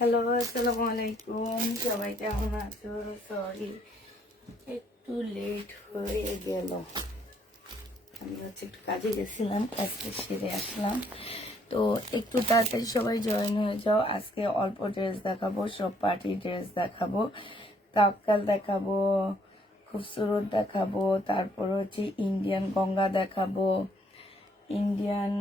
Hello, আসসালামু আলাইকুম। সবাই কেমন আছো? সরি, একটু লেট হয়ে গেল। আমি একটু কাজে গেছিলাম, কাজটা সেরে আসলাম। তো একটু তাড়াতাড়ি সবাই জয়েন হয়ে যাও। আজকে অল্প ড্রেস দেখাবো, সব পার্টি ড্রেস দেখাবো, তাওয়াক্কাল দেখাবো, খুবসুরত দেখাবো, তারপর হচ্ছে ইন্ডিয়ান গঙ্গা দেখাবো, ইন্ডিয়ান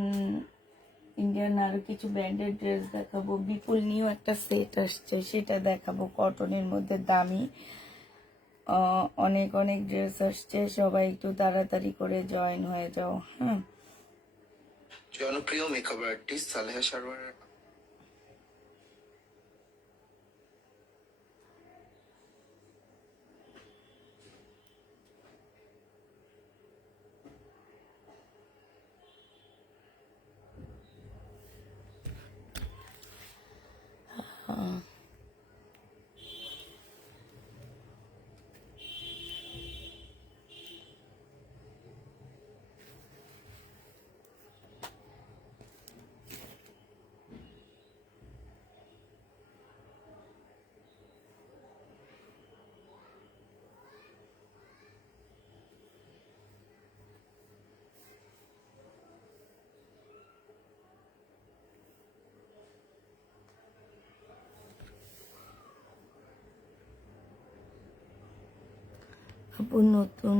ইন্ডিয়ান আরো কিছু ব্র্যান্ডেড ড্রেস দেখাবো। বিপুল নিউ একটা সেট আসছে, সেটা দেখাবো, কটনের মধ্যে দামি অনেক অনেক ড্রেস আসছে। সবাই একটু তাড়াতাড়ি করে জয়েন হয়ে যাও। হ্যাঁ, জনপ্রিয় মেকআপ আর্টিস্ট সালেহা সারোয়ারের আপু নতুন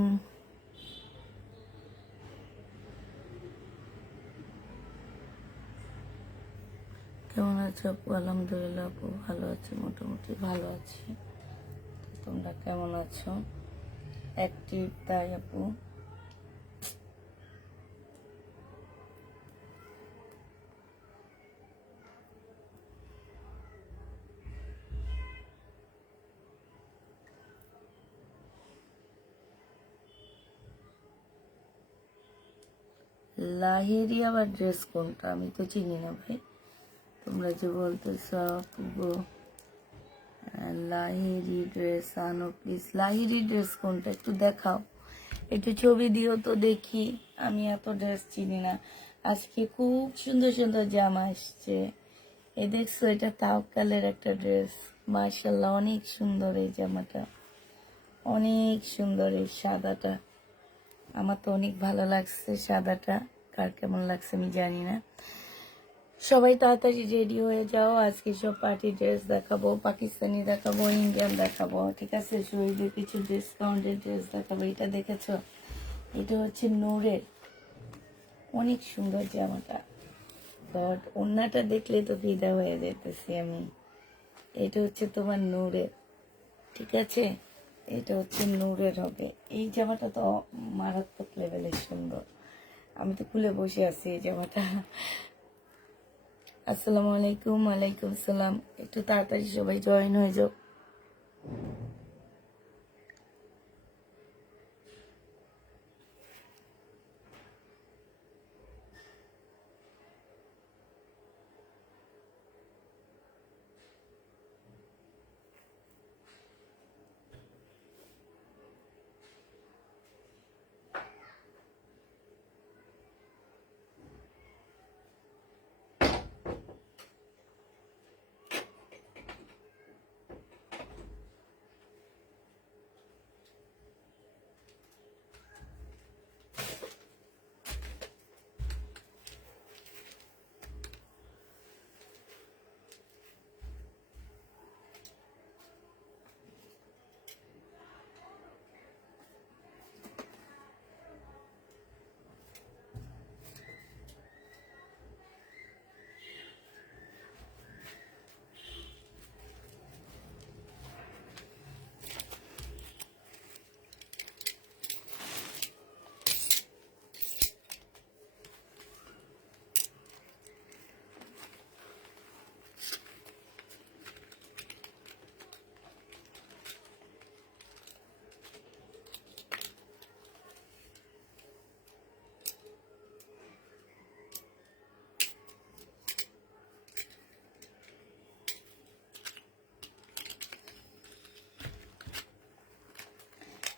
কেমন আছো আপু? আলহামদুলিল্লাহ আপু, ভালো আছি, মোটামুটি ভালো আছি। তোমরা কেমন আছো? অ্যাক্টিভ তাই আপু? লাহেরি আবার ড্রেস কোনটা? আমি তো চিনি না ভাই। তোমরা যে বলতেছ আপু লাহিরি ড্রেস আনো প্লিজ। লাহিরি ড্রেস কোনটা একটু দেখাও, একটু ছবি দিও তো দেখি। আমি এত ড্রেস চিনি না। আজকে খুব সুন্দর সুন্দর জামা আসছে। এই দেখছো, এটা তাওয়াক্কালের একটা ড্রেস। মার্শাল্লাহ, অনেক সুন্দর এই জামাটা, অনেক সুন্দর। এই সাদাটা আমার তো অনেক ভালো লাগছে। সাদাটা কার কেমন লাগছে আমি জানি না। সবাই তাড়াতাড়ি রেডি হয়ে যাও। আজকে সব পার্টি ড্রেস দেখাবো, পাকিস্তানি দেখাবো, ইন্ডিয়ান দেখাবো। ঠিক আছে, শরীরের কিছু ডিসকাউন্টেড ড্রেস দেখাবো। এটা দেখেছো? এটা হচ্ছে নূরের, অনেক সুন্দর জামাটা। বাট ওন্নাটা দেখলে তো ফিদা হয়ে যেতেছি আমি। এটা হচ্ছে তোমার নূরের, ঠিক আছে? এটা হচ্ছে নূরের হবে। এই জামাটা তো মারাত্মক লেভেলের সুন্দর। আমি তো খুলে বসে আছি এই জামাটা। আসসালামু আলাইকুম। ওয়ালাইকুম সালাম। একটু তাড়াতাড়ি সবাই জয়েন হয়ে যাও।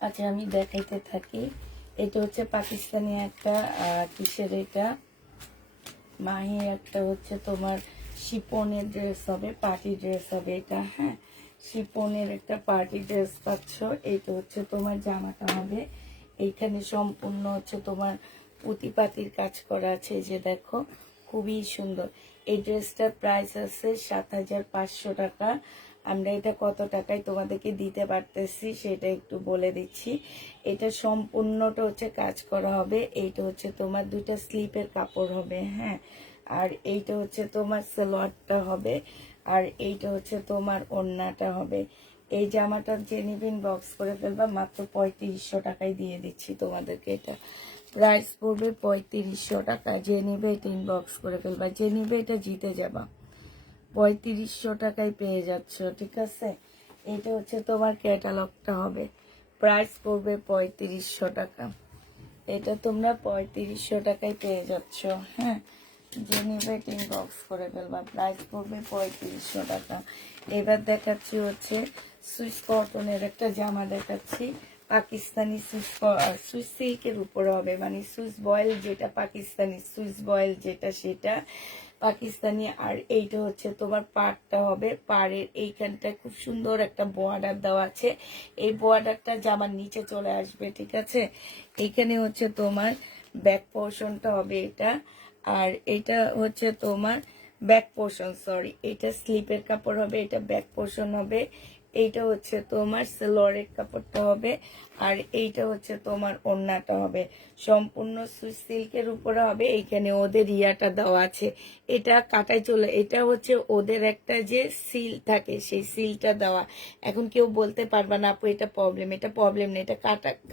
আচ্ছা, আমি দেখাইতে থাকি। এটা হচ্ছে পাকিস্তানি একটা কিসের এটা, মাহি একটা হচ্ছে তোমার শিপনের ড্রেস হবে, পার্টি ড্রেস হবে এটা। হ্যাঁ, শিপনের একটা পার্টি ড্রেস পাচ্ছ। এইটা হচ্ছে তোমার জামাটা হবে। এইখানে সম্পূর্ণ হচ্ছে তোমার পুঁতিপাতির কাজ করা আছে, এই যে দেখো, খুবই সুন্দর। এই ড্রেসটার প্রাইস আছে 7,500 টাকা। আমরা এটা কত টাকায় তোমাদেরকে দিতে পারতেছি সেটা একটু বলে দিচ্ছি। এটা সম্পূর্ণটা হচ্ছে কাজ করা হবে। এইটা হচ্ছে তোমার দুইটা স্লিপের কাপড় হবে। হ্যাঁ, আর এইটা হচ্ছে তোমার সালোয়ারটা হবে, আর এইটা হচ্ছে তোমার ওড়নাটা হবে। এই জামাটা যে নিবেন বক্স করে ফেলবা, মাত্র 3500 টাকায় দিয়ে দিচ্ছি তোমাদেরকে। এটা প্রাইস পড়বে 3500 টাকা। যে নিবে এটা ইনবক্স করে ফেলবা, যে নিবে এটা জিতে যাবা। 3500 টাকায় পেয়ে যাচ্ছ, ঠিক আছে। এটা হচ্ছে তোমার ক্যাটালগটা হবে, প্রাইস পড়বে 3500 টাকা। এটা তোমরা 3500 টাকায় পেয়ে যাচ্ছ। হ্যাঁ, যে নিবে ইনবক্স করে ফেলবা, প্রাইস পড়বে 3500 টাকা। এবার দেখাচ্ছি হচ্ছে সুইস কটনের একটা জামা দেখাচ্ছি। পাকিস্তানি সুইস সিল্কের উপরে হবে, মানে সুইস বয়েল যেটা পাকিস্তানি, সুইস বয়েল যেটা সেটা পাকিস্তানি। আর এইটা হচ্ছে তোমার পাড়টা হবে, পাড়ের এইখানটায় খুব সুন্দর একটা বর্ডার দেওয়া আছে। এই বর্ডারটা জামার নিচে চলে আসবে, ঠিক আছে। এইখানে হচ্ছে তোমার ব্যাক পোর্শনটা হবে এটা, আর এটা হচ্ছে তোমার ব্যাক পোর্শন, সরি, এটা স্লিপের কাপড় হবে, এটা ব্যাক পোর্শন হবে। এইটা হচ্ছে তোমার সালোয়ারের কাপড়টা হবে, আর এইটা হচ্ছে তোমার ওড়নাটা হবে। সম্পূর্ণ সুইস সিল্কের উপরে হবে। এইখানে ওদের ইয়াটা দেওয়া আছে, এটা কাটাই চলে, এটা হচ্ছে ওদের একটা যে সিল থাকে সেই সিলটা দেওয়া। এখন কেউ বলতে পারবে না আপু এটা প্রবলেম, এটা প্রবলেম নেই, এটা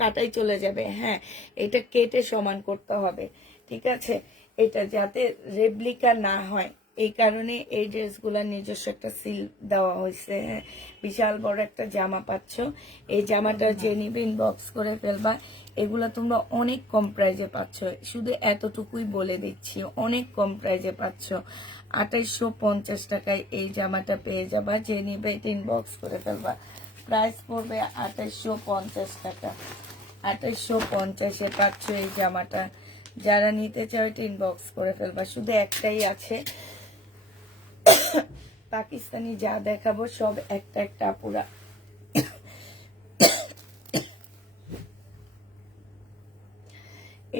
কাটাই চলে যাবে। হ্যাঁ, এটা কেটে সমান করতে হবে, ঠিক আছে। এটা যাতে রেপ্লিকা না হয়, এই কারণে এই ড্রেসগুলোর নিজস্ব একটা সিল দেওয়া হয়েছে। হ্যাঁ, বিশাল বড় একটা জামা পাচ্ছ। এই জামাটা যে নিবে ইনবক্স করে ফেলবা। এগুলা তোমরা অনেক কম প্রাইজে পাচ্ছ, শুধু এতটুকুই বলে দিচ্ছি, অনেক কম প্রাইজে পাচ্ছ। 2850 টাকায় এই জামাটা পেয়ে যাবা। যে নিবে এটা ইনবক্স করে ফেলবা, প্রাইস পড়বে 2850 টাকা। 2850-এ পাচ্ছ এই জামাটা। যারা নিতে চাও এটা ইনবক্স করে ফেলবা। শুধু একটাই আছে, পাকিস্তানি যা দেখাবো সব একটা একটা আপুরা।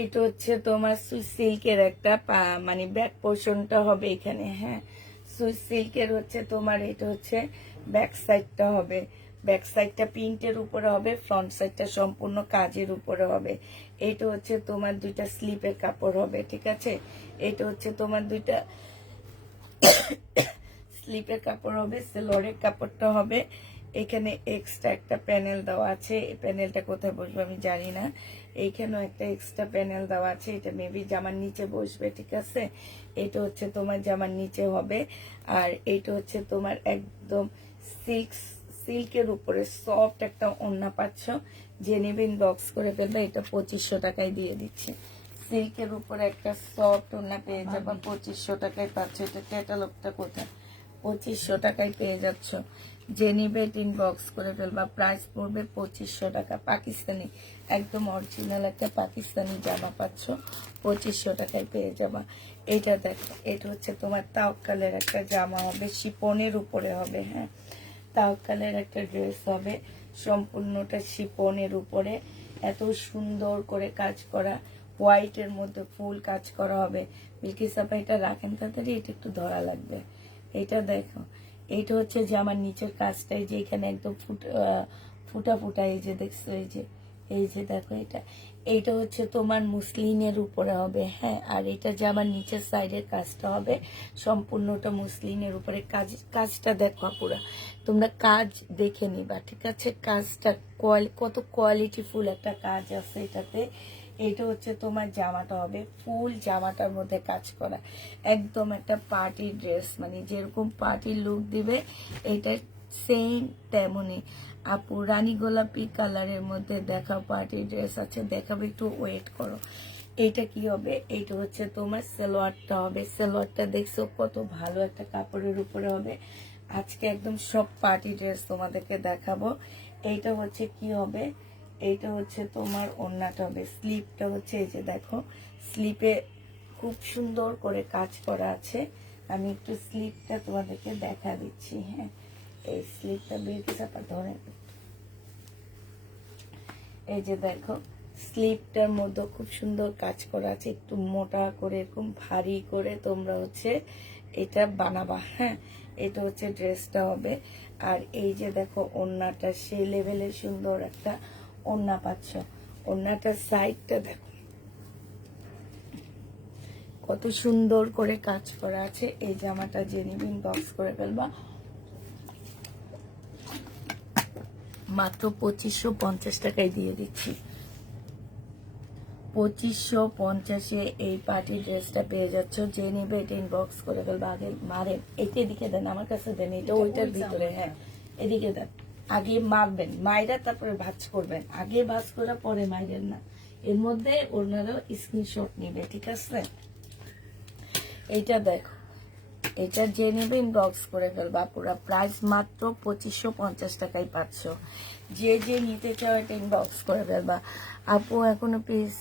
এটা হচ্ছে তোমার সুইস সিল্কের একটা মানে ব্যাক পোর্শনটা হবে এখানে। হ্যাঁ, সুইস সিল্কের হচ্ছে তোমার এটা হচ্ছে ব্যাক সাইডটা হবে। ব্যাক সাইডটা প্রিন্টের উপরে হবে, ফ্রন্ট সাইডটা সম্পূর্ণ কাজের উপরে হবে। এটা হচ্ছে তোমার দুইটা স্লিপের কাপড় হবে, ঠিক আছে। এটা হচ্ছে তোমার দুইটা স্লিপের কাপড় হবে, সেলোয়ারের কাপড়টা হবে। এখানে এক্সট্রা একটা প্যানেল দেওয়া আছে, এই প্যানেলটা কোথায় বসবে আমি জানি না। এইখানেও একটা এক্সট্রা প্যানেল দেওয়া আছে, এটা মেবি জামার নিচে বসবে, ঠিক আছে। এটা হচ্ছে তোমার জামার নিচে হবে। আর এইটা হচ্ছে তোমার একদম সিল্কের উপরে সফট একটা ওড়না পাচ্ছ। যে নেবে ইনবক্স করে ফেলবে, এটা 2500 টাকায় দিয়ে দিচ্ছে। সিল্কের উপরে একটা সফট ওড়না পেয়ে যাবে 2500 টাকায় পাচ্ছ। এটা ক্যাটালগটা কোথায়, 2500 টাকায় পেয়ে যাচ্ছ। যে নিবে ইনবক্স করে ফেলবা, প্রাইস পড়বে 2500 টাকা। পাকিস্তানি একদম অরিজিনাল একটা পাকিস্তানি জামা পাচ্ছ, 2500 টাকায় পেয়ে যাবা। এটা দেখো, এটা হচ্ছে তোমার তাওয়াক্কালের একটা জামা হবে, শিপনের উপরে হবে। হ্যাঁ, তাওয়াক্কালের একটা ড্রেস হবে, সম্পূর্ণটা শিপনের উপরে, এত সুন্দর করে কাজ করা, হোয়াইটের মধ্যে ফুল কাজ করা হবে। বিলকিস আপা এটা রাখেন তাড়াতাড়ি, এটা একটু ধরা লাগবে। এটা দেখো, এইটা হচ্ছে যে আমার নিচের কাজটাই, যে এখানে একদম ফুটা ফুটা, এই যে দেখছো, এই যে দেখো, এইটা হচ্ছে তোমার মুসলিনের উপরে হবে। হ্যাঁ, আর এটা যে আমার নিচের সাইডের কাজটা হবে সম্পূর্ণটা মুসলিনের উপরে। কাজটা দেখো পুরা, তোমরা কাজ দেখে নিবা, ঠিক আছে। কাজটা কত কোয়ালিটিফুল একটা কাজ আছে এটাতে। এটা হচ্ছে তোমার জামাটা হবে, ফুল জামাটার মধ্যে কাজ করা, একদম একটা পার্টি ড্রেস, মানে যেরকম পার্টির লুক দিবে এটা সেম তেমনই। আপু রানী গোলাপি কালারের মধ্যে দেখাও, পার্টি ড্রেস আছে দেখাবো, একটু ওয়েট করো। এইটা কি হবে, এইটা হচ্ছে তোমার সালোয়ারটা হবে। সালোয়ারটা দেখছো কত ভালো একটা কাপড়ের উপরে হবে। আজকে একদম সব পার্টি ড্রেস তোমাদেরকে দেখাবো। এইটা হচ্ছে কি হবে, এইটা হচ্ছে তোমার ওড়নাটা হবে। স্লিপটা হচ্ছে এই যে দেখো, স্লিপে খুব সুন্দর করে কাজ করা আছে। আমি একটু স্লিপটা তোমাদেরকে দেখা দিচ্ছি। হ্যাঁ, এই স্লিপটা বেরকে চাপা ধরে, এই যে দেখো স্লিপটার মধ্যে খুব সুন্দর কাজ করা আছে, একটু মোটা করে এরকম ভারী করে তোমরা হচ্ছে এটা বানাবা। হ্যাঁ, এটা হচ্ছে ড্রেসটা হবে। আর এই যে দেখো ওড়নাটা সেই লেভেলের সুন্দর একটা ওড়না পাচ্ছ। ওড়নাটার সাইডটা দেখো কত সুন্দর করে কাজ করা আছে। এই জামাটা যে নিবি ইনবক্স করে ফেলবা, মাত্র 2550 টাকায় দিয়ে দিচ্ছি। 2550-এ এই পার্টি ড্রেসটা পেয়ে যাচ্ছ। যে নিবে এটা ইনবক্স করে ফেলবা। আগে মারেন, এইটা এদিকে দেন, আমার কাছে দেন, এটা ওইটার ভিতরে। হ্যাঁ, এদিকে দেন। আগে মারবেন, মাইরা তারপরে ভাঁজ করবেন। আগে ভাঁজ করা পরে মাইরেন না। এর মধ্যে ওনারা স্ক্রিনশট নিবে, ঠিক আছে? এইটা দেখো, এটা যে নেবে ইনবক্স করে ফেলবা। পুরো প্রাইস মাত্র 2550 টাকায় পাচ্ছ। যে যে নিতে চাও এটা ইনবক্স করে ফেলবা। আপু এখনো প্লিজ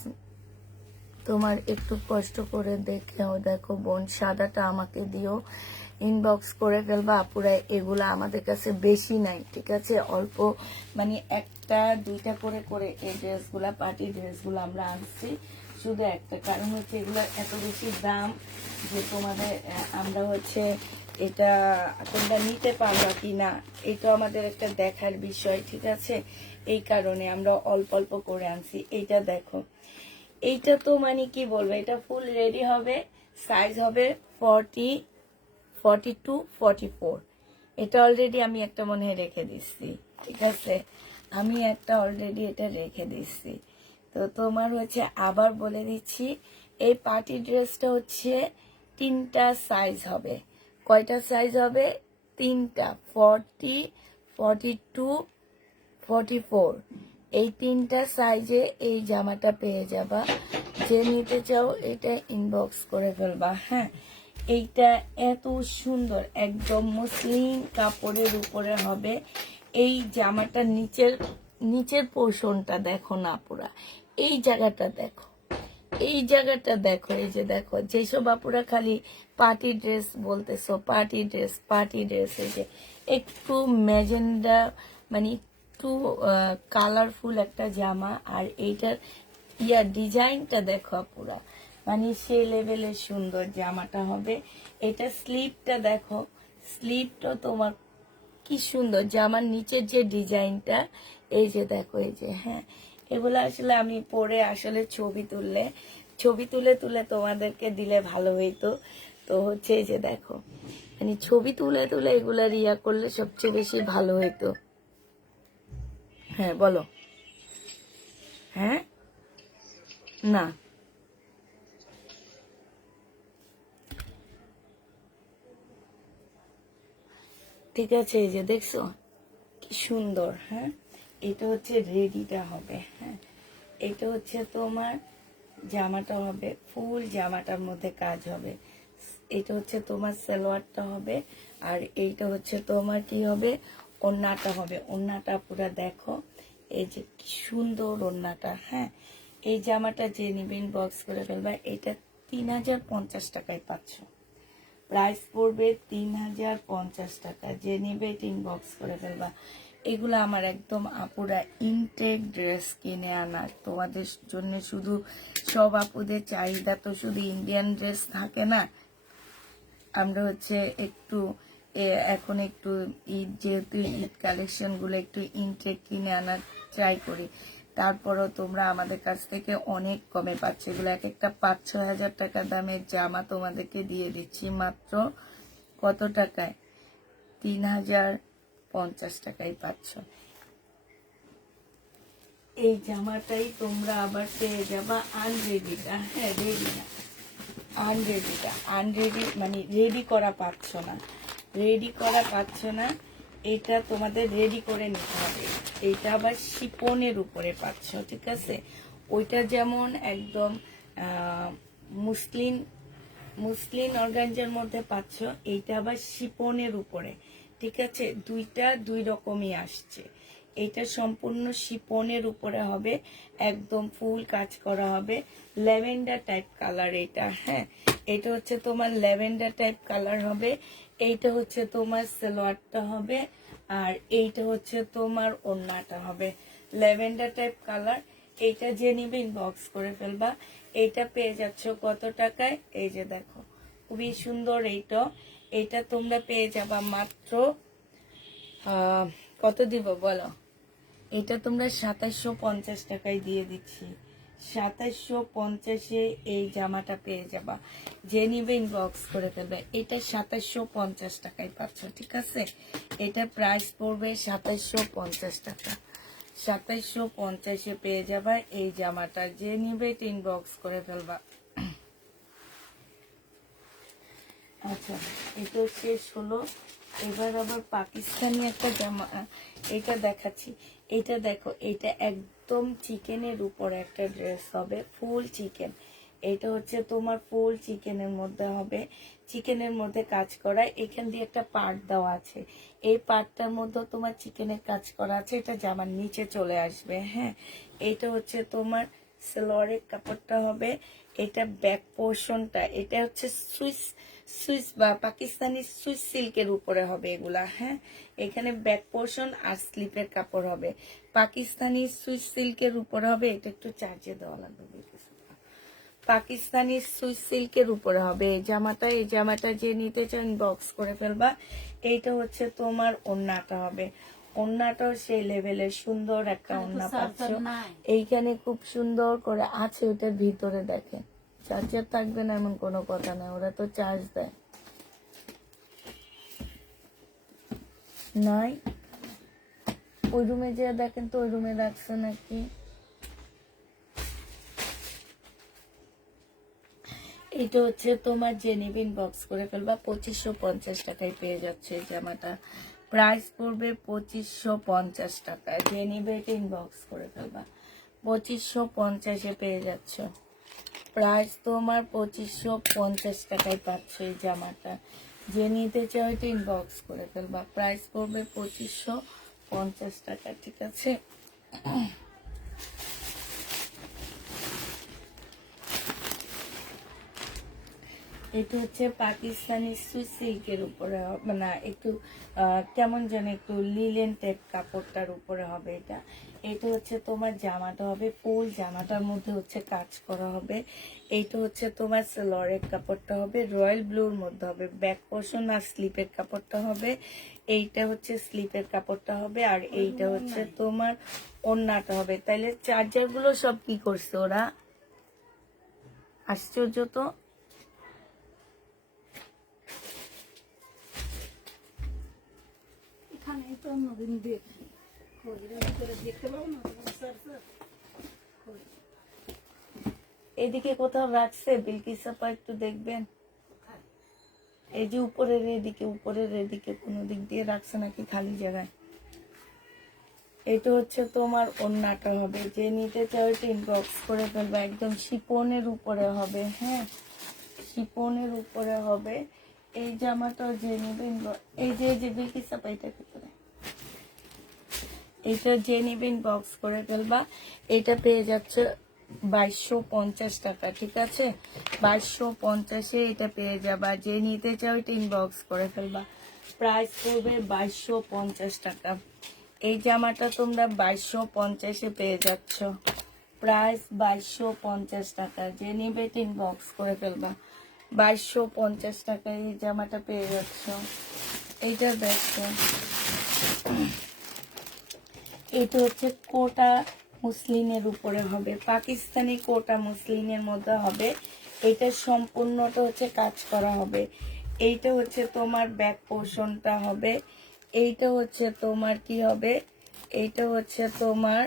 তোমার একটু কষ্ট করে দেখেও দেখো বোন, সাদাটা আমাকে দিও, ইনবক্স করে ফেলবা। আপুরা এগুলা আমাদের কাছে বেশি নাই, ঠিক আছে? অল্প মানে একটা দুইটা করে করে এই ড্রেসগুলা, পার্টি ড্রেসগুলো আমরা আনছি শুধু একটা কারণ হচ্ছে এগুলোর এত বেশি দাম যে তোমাদের আমরা হচ্ছে এটা তোমরা নিতে পারবা কি না এটা আমাদের একটা দেখার বিষয়, ঠিক আছে? এই কারণে আমরা অল্প অল্প করে আনছি। এইটা দেখো, এইটা তো মানে কি বলবো, এটা ফুল রেডি হবে, সাইজ হবে 40, 42, 44। এটা অলরেডি আমি একটা মনে হয় রেখে দিচ্ছি, ঠিক আছে? আমি একটা অলরেডি এটা রেখে দিচ্ছি। তো তোমার হচ্ছে আবার বলে দিচ্ছি, এই পার্টি ড্রেসটা হচ্ছে 3টা সাইজ হবে। কয়টা সাইজ হবে? 3টা, 40, 42, 44। এই 3টা সাইজে এই জামাটা পেয়ে যাবা। যে নিতে চাও এটা ইনবক্স করে ফেলবা। হ্যাঁ, এইটা এত সুন্দর একদম মসলিন কাপড়ের উপরে হবে। এই জামাটা নিচের পোর্শনটা দেখো না, পুরা এই জায়গাটা দেখো, এই জায়গাটা দেখো, এই যে দেখো, যেসব আপুরা খালি পার্টি ড্রেস বলতেছো, পার্টি ড্রেস পার্টি ড্রেস, এই যে একটু ম্যাজেন্ডা মানে একটু কালারফুল একটা জামা। আর এইটার ডিজাইনটা দেখো পুরা মানে সে লেভেলের সুন্দর জামাটা হবে। এটা স্লিপটা দেখো, স্লিপটা তোমার কি সুন্দর, জামার নিচের যে ডিজাইনটা, এই যে দেখো, এই যে। হ্যাঁ, এগুলো আসলে আমি পরে আসলে ছবি তুলে তুলে তোমাদেরকে দিলে ভালো হইতো। তো হচ্ছে এই যে দেখো, মানে ছবি তুলে তুলে এগুলা রিয়া করলে সবচেয়ে বেশি ভালো হইতো। হ্যাঁ বলো। হ্যাঁ, না ঠিক আছে, এই যে দেখছো কি সুন্দর। হ্যাঁ, এটা হচ্ছে রেডিটা হবে। হ্যাঁ, এটা হচ্ছে তোমার জামাটা হবে, ফুল জামাটার মধ্যে কাজ হবে। এটা হচ্ছে তোমার সালোয়ারটা হবে। আর এইটা হচ্ছে তোমার কি হবে, ওড়নাটা হবে। ওড়নাটা পুরো দেখো, এই যে কি সুন্দর ওড়নাটা। হ্যাঁ, এই জামাটা যে নিবেন বক্স করে ফেলবা। এটা 3050 টাকায় পাচ্ছ। প্রাইস পড়বে 3050 টাকা। যে নেবে ইনবক্স করে ফেলবা। এগুলো আমার একদম আপুরা ইনটেক ড্রেস কিনে আনা তোমাদের জন্য। শুধু সব আপুদের চাহিদা তো শুধু ইন্ডিয়ান ড্রেস থাকে না। আমরা হচ্ছে একটু এখন একটু ঈদ, যেহেতু ঈদ কালেকশন গুলো একটু ইনটেক কিনে আনার ট্রাই করি। তারপরও তোমরা আমাদের কাছ থেকে অনেক কমে পাচ্ছ। এগুলো এক একটা 5-6 হাজার টাকা দামের জামা তোমাদেরকে দিয়ে দিচ্ছি মাত্র কত টাকায়? 3050 টাকায় পাচ্ছ। এই জামাটাই তোমরা আবার পেয়ে যাবা আনরেডিটা। হ্যাঁ, রেডি না, আনরেডিটা। আনরেডি মানে রেডি করা পাচ্ছ না, রেডি করা পাচ্ছ না। এটা তোমাদের রেডি করে নিতে হবে। এইটা আবার শিপনের উপরে পাচ্ছ, ঠিক আছে? ওইটা যেমন একদম মুসলিন মুসলিন অর্গানজার মধ্যে পাচ্ছ, এইটা আবার শিপনের উপরে, ঠিক আছে? দুইটা দুই রকমই আসছে। এটা সম্পূর্ণ শিপনের উপরে হবে, একদম ফুল কাজ করা হবে, ল্যাভেন্ডার টাইপ কালার এটা। হ্যাঁ, এটা হচ্ছে তোমার ল্যাভেন্ডার টাইপ কালার হবে, এইটা হচ্ছে তোমার সালোয়ারটা হবে, আর এইটা হচ্ছে তোমার ওড়নাটা হবে ল্যাভেন্ডার টাইপ কালার। এইটা যে নিবে ইনবক্স করে ফেলবা। এইটা পেয়ে যাচ্ছ কত টাকায়? এই যে দেখো খুবই সুন্দর এইটা। এইটা তোমরা পেয়ে যাবা মাত্র কত দিব বলো? এটা তোমরা 2750 টাকায় দিয়ে দিচ্ছি। 2750-এ এই জামাটা পেয়ে যাবা। যে নিবে ইনবক্স করে ফেলবে। এটা 2750 টাকায় পাচ্ছ, ঠিক আছে? এটা প্রাইস পড়বে 2750 টাকা। 2750-এ পেয়ে যাবা এই জামাটা। যে নিবে এটা ইনবক্স করে ফেলবা। আচ্ছা, এটা শেষ হলো। এবার আবার পাকিস্তানি একটা জামা, এটা দেখাচ্ছি। এটা দেখো, এটা একদম চিকেনের উপর একটা ড্রেস হবে, ফুল চিকেন। এটা হচ্ছে তোমার ফুল চিকেনের মধ্যে হবে, চিকেনের মধ্যে কাজ করা। এখান দিয়ে একটা পার্ট দেওয়া আছে, এই পার্টটার মধ্যে তোমার চিকেনের কাজ করা আছে। এটা জামার নিচে চলে আসবে। হ্যাঁ, এটা হচ্ছে তোমার সালোয়ারের কাপড়টা হবে। এটা ব্যাক পোর্শনটা, এটা হচ্ছে সুইস বা পাকিস্তানি সুইস সিল্কের উপরে হবে এগুলা। হ্যাঁ, এখানে ব্যাক পোর্শন আর স্লিপের কাপড় হবে পাকিস্তানি সুইস সিল্কের উপরে হবে। এটা একটু চার্জে দেওয়া লাগবে। পাকিস্তানি সুইস সিল্কের উপরে হবে এই জামাটা। এই জামাটা যে নিতে চান বক্স করে ফেলবা। এইটা হচ্ছে তোমার ওড়নাটা হবে। ওড়নাটাও সেই লেভেলের সুন্দর একটা ওড়না পাচ্ছ। এইখানে খুব সুন্দর করে আছে, ওটার ভিতরে দেখেন চার্জার থাকবে না এমন কোনো কথা নাই, ওরা তো চার্জ দেয় নাই। ওই রুমে যে দেখেন তো, ওই রুমে রাখছে নাকি। এটা হচ্ছে তোমার জেনিবিন বক্স করে ফেলবা। 2550 টাকায় পেয়ে যাচ্ছে এই জামাটা। প্রাইস পড়বে 2550 টাকা। জেনিবেটিন বক্স করে ফেলবা। 2550-এ পেয়ে যাচ্ছ। প্রাইস তোমার 2550 টাকায় পাচ্ছ এই জামাটা। যে নিতে চাও এটা ইনবক্স করে ফেলবা। প্রাইস পড়বে 2550 টাকা, ঠিক আছে? এটা হচ্ছে পাকিস্তানি সুইস সিল্কের উপরে, মানে একটু কেমন যেন একটু লিলেন টাইপ কাপড়টার উপরে হবে এটা। এটা হচ্ছে তোমার জামাটা হবে, ফুল জামাটার মধ্যে হচ্ছে কাজ করা হবে। এইটা হচ্ছে তোমার সালোয়ারের কাপড়টা হবে, রয়্যাল ব্লুর মধ্যে হবে। ব্যাক পোর্শন আর স্লিপের কাপড়টা হবে। এইটা হচ্ছে স্লিপের কাপড়টা হবে, আর এইটা হচ্ছে তোমার ওড়নাটা হবে। তাইলে চার্জার গুলো সব কি করছে ওরা? আশ্চর্য তো। এদিকে কোথাও রাখছে বিলকিস আপা, একটু দেখবেন। এই যে উপরের এদিকে কোনো দিক দিয়ে রাখছে নাকি খালি জায়গায়। এটা হচ্ছে তোমার ওড়নাটা হবে। যে নিতে চাও এটা ইনবক্স করে ফেলবে। একদম শিপনের উপরে হবে। হ্যাঁ, শিপনের উপরে হবে এই জামাটাও। যে নিবে এই যে বিলকিস আপা, এটা ভিতরে এটা যে নিবেন বক্স করে ফেলবা। এটা পেয়ে যাচ্ছে 2250 টাকা, ঠিক আছে? 2250-এ এটা পেয়ে যাবা। যে নিতে চাও এটা ইনবক্স করে ফেলবা। প্রাইস পড়বে 2250 টাকা। এই জামাটা তোমরা 2250-এ পেয়ে যাচ্ছ। প্রাইস 2250 টাকা। যে নিবে এটা ইনবক্স করে ফেলবা। 2250 টাকায় এই জামাটা পেয়ে যাচ্ছ। এইটা দেখো, এটা হচ্ছে কোটা মুসলিনের উপরে হবে, পাকিস্তানি কোটা মুসলিনের মধ্যে হবে। এটা সম্পূর্ণটা হচ্ছে কাজ করা হবে। এইটা হচ্ছে তোমার ব্যাক পোর্শনটা হবে। এইটা হচ্ছে তোমার কি হবে? এইটা হচ্ছে তোমার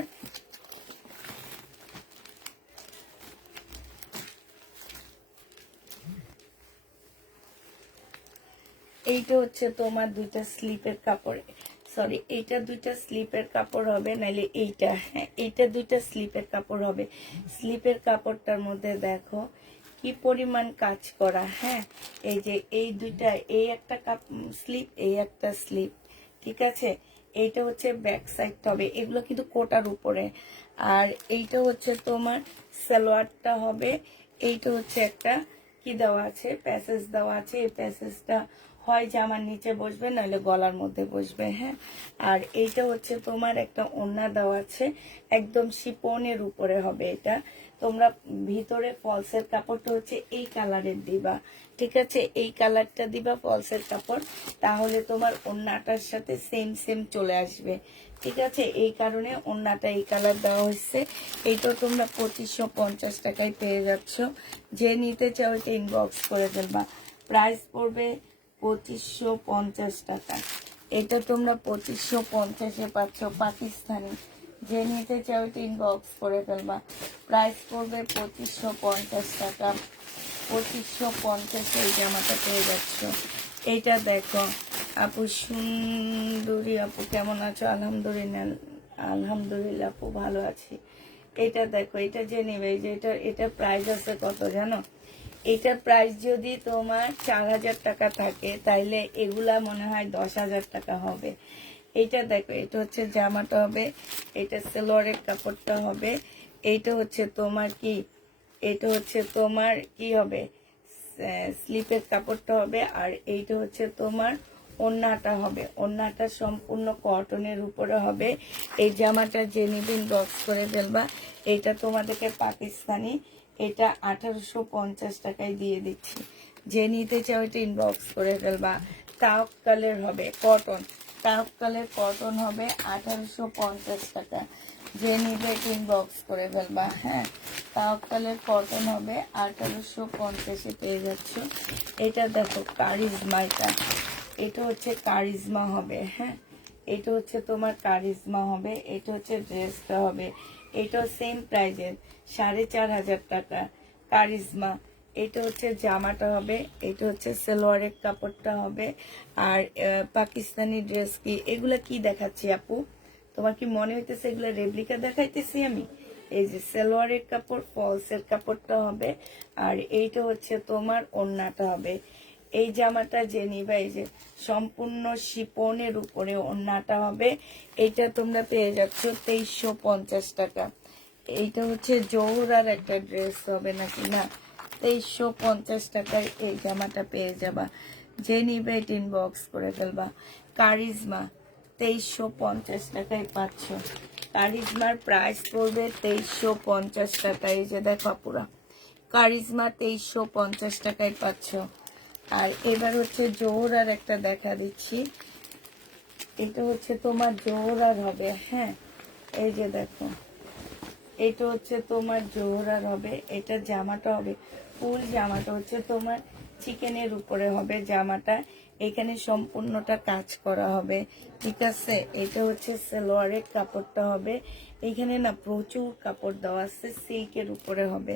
এইটা হচ্ছে তোমার দুইটা স্লিপের কাপড়, সরি এইটা দুইটা স্লিপের কাপড় হবে, নাইলে এইটা, হ্যাঁ এইটা দুইটা স্লিপের কাপড় হবে। স্লিপের কাপড়টার মধ্যে দেখো কি পরিমাণ কাজ করা। হ্যাঁ, এই যে এই দুইটা, এই একটা স্লিপ, এই একটা স্লিপ, ঠিক আছে? এইটা হচ্ছে ব্যাক সাইডটা হবে। এগুলো কিন্তু কোটার উপরে। আর এইটা হচ্ছে তোমার সালোয়ারটা হবে। এইটা হচ্ছে একটা কি দেওয়া আছে, প্যাসেজ দেওয়া আছে। এই প্যাসেজটা হয় জামার নিচে বসবে, নাহলে গলার মধ্যে বসবে। হ্যাঁ, আর এইটা হচ্ছে তোমার একটা ওড়না দেওয়া আছে, একদম শিপনের উপরে হবে এটা। তোমরা ভিতরে ফলসের কাপড়টা হচ্ছে এই কালারের দিবা, ঠিক আছে? এই কালারটা দিবা ফলসের কাপড়, তাহলে তোমার ওড়নাটার সাথে সেম সেম চলে আসবে, ঠিক আছে? এই কারণে ওড়নাটা এই কালার দেওয়া হয়েছে। এইটা তোমরা 2550 টাকায় পেয়ে যাচ্ছ। যে নিতে চাও এটা ইনবক্স করে ফেলবা। প্রাইস পড়বে 2550 টাকা। এটা তোমরা 2550-এ পাচ্ছ পাকিস্তানি। যে নিতে চাও এটা ইনবক্স করে ফেলবা। প্রাইস পড়বে 2550 টাকা। 2550 এই জামাটা পেয়ে যাচ্ছ। এইটা দেখো আপু, সুন্দরী আপু, কেমন আছো? আলহামদুলিল্লাহ, আলহামদুলিল্লাহ আপু ভালো আছি। এটা দেখো, এটা যে নেবে, এই যে এটা প্রাইস আছে কত জানো? এটার প্রাইস যদি তোমার 4000 টাকা থাকে, তাইলে এগুলা মনে হয় 10,000 টাকা হবে। এইটা দেখো, এটা হচ্ছে জামাটা হবে, এটা সেলোয়ারের কাপড়টা হবে, এইটা হচ্ছে তোমার কি, এটা হচ্ছে তোমার কি হবে, স্লিপের কাপড়টা হবে, আর এইটা হচ্ছে তোমার ওড়নাটা হবে। ওড়নাটা সম্পূর্ণ কটনের উপরে হবে। এই জামাটা যে নিবেন বক্স করে ফেলবা। এইটা তোমাদেরকে পাকিস্তানি, এটা 1850 টাকায় দিয়ে দিচ্ছি। যে নিতে চাও এটা ইনবক্স করে ফেলবা। তাওয়াক্কালের হবে কটন, তাওয়াক্কালের কটন হবে 1850 টাকা। যে নিবে ইনবক্স করে ফেলবা। হ্যাঁ, তাওয়াক্কালের কটন হবে 1850-এ পেয়ে যাচ্ছ। এটা দেখো কারিজমা, এটা হচ্ছে কারিজমা হবে। হ্যাঁ, এটা হচ্ছে তোমার কারিজমা হবে, এটা হচ্ছে ড্রেসটা হবে। এটাও সেম প্রাইজের 4500 টাকা কারিজমা। এটা হচ্ছে জামাটা হবে, এটা হচ্ছে সালোয়ারের কাপড়টা হবে। আর পাকিস্তানি ড্রেস কি, এগুলা কি দেখাচ্ছি আপু? তোমার কি মনে হইতেছে এগুলা রেপ্লিকা দেখাইতেছি আমি? এই যে সালোয়ারের কাপড়, ফলসের কাপড়টা হবে, আর এইটা হচ্ছে তোমার ওড়নাটা হবে। এই জামাটা যে নিবা, এই যে সম্পূর্ণ শিপনের উপরে ওড়নাটা হবে। এইটা তোমরা পেয়ে যাচ্ছ 2350 টাকা। এইটা হচ্ছে জোহরার একটা ড্রেস হবে নাকি না, 2350 টাকায় এই জামাটা পেয়ে যাবা। যে নিবে এটা ইনবক্স করে ফেলবা। কারিজমা 2350 টাকায় পাচ্ছ। কারিজমার প্রাইস পড়বে 2350 টাকা। এই যে দেখো পুরা কারিজমা 2350 টাকায় পাচ্ছ। আর এবার হচ্ছে জোহরার একটা দেখা দিচ্ছি। এটা হচ্ছে তোমার জোহরার হবে। হ্যাঁ, এই যে দেখো, এটা হচ্ছে তোমার জোহরার হবে। এটা জামাটা হবে, ফুল জামাটা হচ্ছে তোমার চিকেনের উপরে হবে জামাটা। এখানে সম্পূর্ণটা কাজ করা হবে, ঠিক আছে? এটা হচ্ছে সালোয়ারের কাপড়টা হবে। এখানে না প্রচুর কাপড় দেওয়া আছে, সিল্কের উপরে হবে।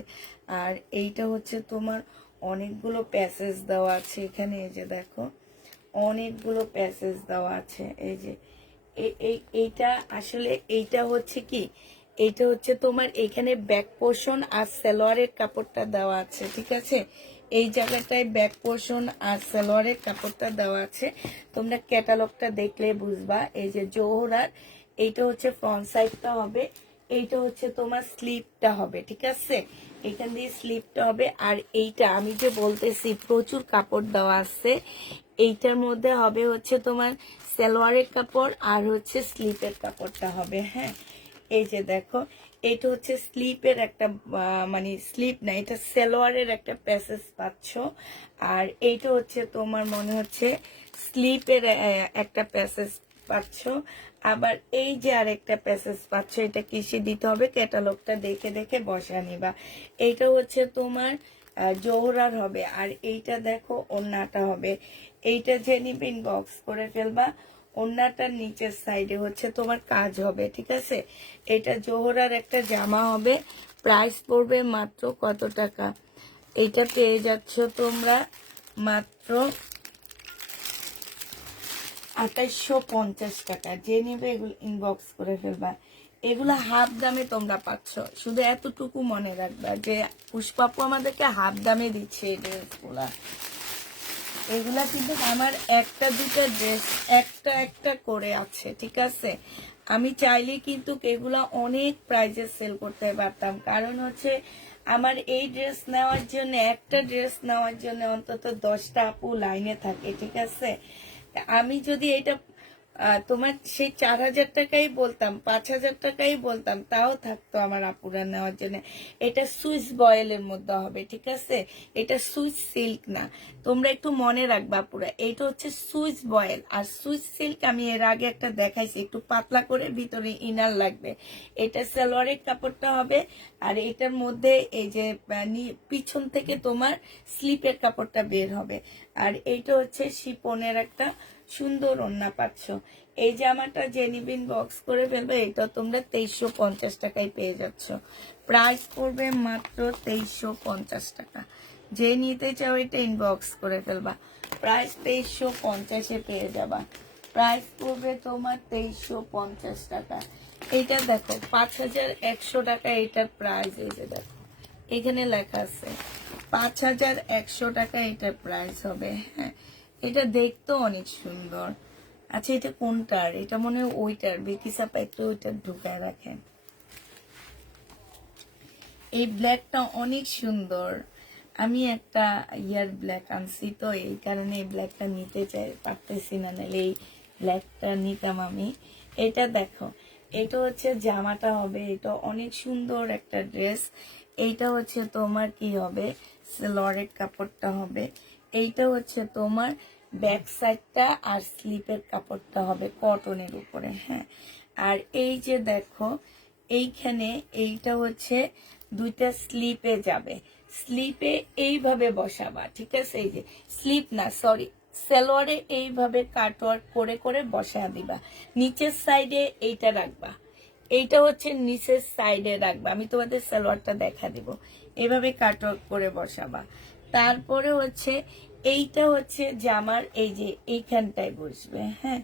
আর এইটা হচ্ছে তোমার অনেকগুলো প্যাসেজ দেওয়া আছে এখানে। এই যে দেখো, অনেকগুলো প্যাসেজ দেওয়া আছে। এই যে এইটা আসলে এইটা হচ্ছে কি, এইটা হচ্ছে তোমার এখানে ব্যাক পোর্শন আর সালোয়ারের কাপড়টা দেওয়া আছে, ঠিক আছে? এই জায়গাটায় ব্যাক পোর্শন আর সালোয়ারের কাপড়টা দেওয়া আছে। তোমরা ক্যাটালগটা দেখলে বুঝবা। এই যে জোহরার, এইটা হচ্ছে ফ্রন্ট সাইডটা হবে, এইটা হচ্ছে তোমার স্লিপটা হবে, ঠিক আছে? এখান দিয়ে স্লিপটা হবে। আর এইটা আমি যে বলতেছি প্রচুর কাপড় দেওয়া আছে, এইটার মধ্যে হবে হচ্ছে তোমার সালোয়ারের কাপড় আর হচ্ছে স্লিপের কাপড়টা হবে। হ্যাঁ, এই যে দেখো, এটা হচ্ছে স্লিপের একটা মানে স্লিপ না, এটা সালোয়ারের একটা প্যাসেজ পাচ্ছ। আর এইটা হচ্ছে তোমার মনে হচ্ছে স্লিপের একটা প্যাসেজ পাচ্ছ। আবার এই যে আরেকটা প্যাসেজ পাচ্ছ, এটা কিসে দিতে হবে ক্যাটালগটা দেখে দেখে বসা নিবা। এইটা হচ্ছে তোমার জোহরার হবে। আর এইটা দেখো ওড়নাটা হবে। এইটা যে নিবে ইনবক্স করে ফেলবা। ওড়নাটার নিচের সাইডে হচ্ছে তোমার কাজ হবে, ঠিক আছে? এটা জোহরার একটা জামা হবে। প্রাইস পড়বে মাত্র কত টাকা? এটা পেয়ে যাচ্ছ তোমরা মাত্র 2850 টাকা। যে নিবে এগুলো ইনবক্স করে ফেলবা। এগুলা হাফ দামে তোমরা পাচ্ছ। শুধু এতটুকু মনে রাখবা যে পুষ্পাপু আমাদেরকে হাফ দামে দিচ্ছে এই ড্রেসগুলা। এগুলা কিন্তু আমার একটা দুটো ড্রেস একটা একটা করে আছে, ঠিক আছে? আমি চাইলে কিন্তু এগুলা অনেক প্রাইজে সেল করতে পারতাম, কারণ হচ্ছে আমার এই ড্রেস নেওয়ার জন্য, একটা ড্রেস নেওয়ার জন্য অন্তত 10টা আপু লাইনে থাকে, ঠিক আছে? তা আমি যদি এটা তোমার সেই 4,000 টাকাই বলতাম, 5,000 টাকাই বলতাম, তাও থাকতো আমার আপুরা নেওয়ার জন্য। এটা সুইস বয়েলের মধ্যে হবে, ঠিক আছে? এটা সুইস সিল্ক না, তোমরা একটু মনে রাখবা আপুরা, এটা হচ্ছে সুইস বয়েল। আর সুইস সিল্ক আমি এর আগে একটা দেখাইছি, একটু পাতলা করে ভিতরে ইনার লাগবে। এটা সালোয়ারের কাপড়টা হবে, আর এটার মধ্যে এই যে পিছন থেকে তোমার স্লিপের কাপড়টা বের হবে। আর এইটা হচ্ছে শিপনের একটা সুন্দর ওড়না পাচ্ছ। এই জামাটা যে নিবিন বক্স করে ফেলবে, এটা তোমরা 2350 টাকায় পেয়ে যাচ্ছ। প্রাইস পড়বে মাত্র 2350 টাকা। যে নিতে চাও এটা ইনবক্স করে ফেলবা, প্রাইস 2350-এ পেয়ে যাবা। প্রাইস পড়বে তোমার 2350 টাকা। এটা দেখো 5100 টাকা এটার প্রাইস। এই যে দেখো এখানে লেখা আছে 5100 টাকা এটার প্রাইস হবে। হ্যাঁ, এটা দেখতেও অনেক সুন্দর। আচ্ছা এটা কোনটার? এটা মনে হয় ওইটার। বেকিসাপা একটু ওইটার ঢুকায় রাখেন। এই ব্ল্যাকটা অনেক সুন্দর। আমি একটা ইয়ার ব্ল্যাক আনছি, তো এই কারণে এই ব্ল্যাকটা নিতে চাই, পারতেছি না, নাহলে এই ব্ল্যাকটা নিতাম আমি। এটা দেখো, এটা হচ্ছে জামাটা হবে, এটা অনেক সুন্দর একটা ড্রেস। এইটা হচ্ছে তোমার কি হবে, সালোয়ারের কাপড়টা হবে। এইটা হচ্ছে তোমার ব্যাক সাইডটা, আর স্লিপের কাপড়টা হবে কটনের উপরে। হ্যাঁ, আর এই যে দেখো এইখানে এইটা হচ্ছে দুইটা স্লিপে যাবে, স্লিপে এইভাবে বসাবা, ঠিক আছে? এই যে স্লিপ না, সরি, সালোয়ারে এইভাবে কাটওয়ার্ক করে করে বসা দিবা। নিচের সাইডে এইটা রাখবা, এইটা হচ্ছে নিচের সাইডে রাখবা। আমি তোমাদের সালোয়ারটা দেখা দিব। এইভাবে কাটওয়ার্ক করে বসাবা। তারপরে হচ্ছে এইটা হচ্ছে জামার, এই যে এইখানটায় বসবে। হ্যাঁ,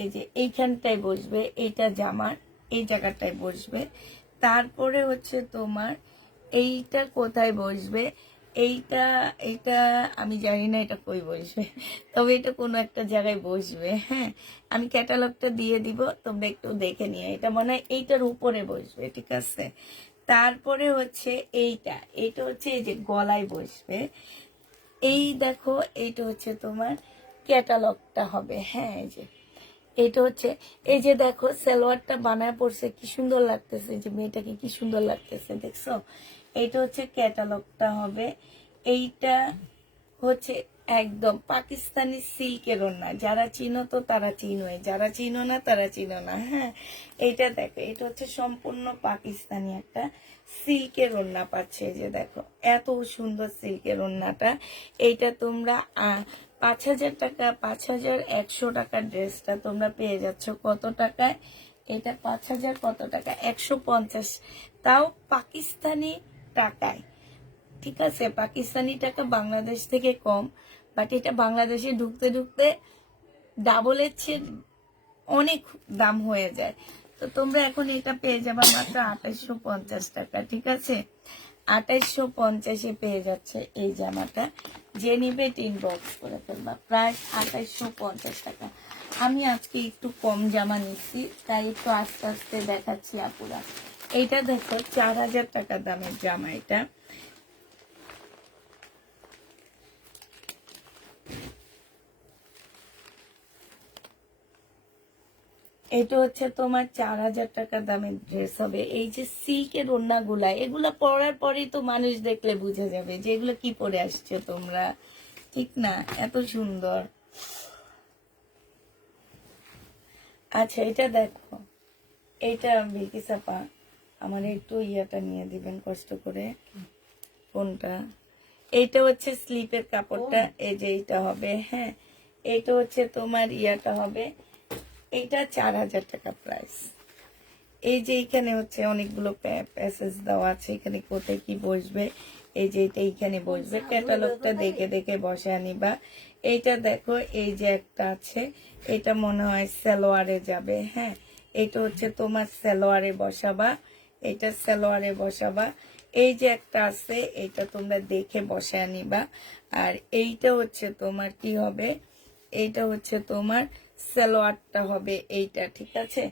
এই যে এইখানটায় বসবে, এইটা জামার এই জায়গাটায় বসবে। তারপরে হচ্ছে তোমার এইটা কোথায় বসবে, এইটা এইটা আমি জানি না এটা কই বসবে, তবে এটা কোনো একটা জায়গায় বসবে। হ্যাঁ, আমি ক্যাটালগটা দিয়ে দিব, তোমরা একটু দেখে নিয়ে। এটা মনে হয় এইটার উপরে বসবে, ঠিক আছে? তারপরে হচ্ছে এইটা, এইটা হচ্ছে এই যে গলায় বসবে। এই দেখো এইটা হচ্ছে তোমার ক্যাটালগটা হবে। হ্যাঁ, এই যে এটা হচ্ছে, এই যে দেখো সালোয়ারটা বানায় পড়ছে, কি সুন্দর লাগতেছে, যে মেয়েটাকে কি সুন্দর লাগতেছে, দেখছো? এটা হচ্ছে ক্যাটালগটা হবে। এইটা হচ্ছে একদম পাকিস্তানি সিল্কের ওড়না। যারা চিনো তো তারা চিনোই, যারা চিনো না তারা চিনো না। হ্যাঁ, এইটা দেখো, এটা হচ্ছে সম্পূর্ণ পাকিস্তানি একটা সিল্কের ওড়না পাচ্ছে। এই যে দেখো এত সুন্দর সিল্কের ওড়নাটা। এইটা তোমরা 5,000 টাকা, 5,100 টাকার ড্রেসটা তোমরা পেয়ে যাচ্ছ কত টাকায়? এটা 5,000 কত টাকা, 150, তাও পাকিস্তানি টাকায়, ঠিক আছে? পাকিস্তানি টাকা বাংলাদেশ থেকে কম, বাট এটা বাংলাদেশে ঢুকতে ঢুকতে ডাবলের চেয়ে অনেক দাম হয়ে যায়। তো তোমরা এখন এটা পেয়ে যাবে মাত্র 2,850 টাকা, ঠিক আছে? 2,850-এ পেয়ে যাচ্ছে এই জামাটা। যে নিবে ইনবক্স করে ফেলবা, প্রায় 2,850 টাকা। আমি আজকে একটু কম জামা নিচ্ছি, তাই একটু আস্তে আস্তে দেখাচ্ছি আপুরা। এইটা দেখো 4,000 টাকা দামের জামা। এটা এটা হচ্ছে তোমার 4,000 টাকা দামের ড্রেস হবে। এই যে সিল্কের ওড়নাগুলা, এগুলা পরার পরেই তো মানুষ দেখলে বুঝে যাবে যে এগুলো কি পরে আসছে তোমরা, ঠিক না? এত সুন্দর। আচ্ছা এটা দেখো, এটা বিলকিসাপা আমার একটু ইয়াটা নিয়ে দিবেন কষ্ট করে। কোনটা? এইটা হচ্ছে স্লিপের কাপড়টা, এই যে এইটা হবে। হ্যাঁ, এইটা হচ্ছে তোমার ইয়াটা হবে। এইটা 4,000 টাকা প্রাইস। এই যে এখানে হচ্ছে অনেকগুলো প্যাসেজ দেওয়া আছে, এখানে কোথায় কি বসবে, এই যে এটা এইখানে বসবে, ক্যাটালগটা দেখে দেখে বসে আনিবা। এইটা দেখো, এই যে একটা আছে, এটা মনে হয় সালোয়ারে যাবে। হ্যাঁ, এটা হচ্ছে তোমার সালোয়ারে বসাবা, এটা সালোয়ারে বসাবা। এই যে একটা আছে, এটা তোমরা দেখে বসে আনিবা। আর এইটা হচ্ছে তোমার কি হবে, এইটা হচ্ছে তোমার সালোয়ারটা হবে এইটা, ঠিক আছে?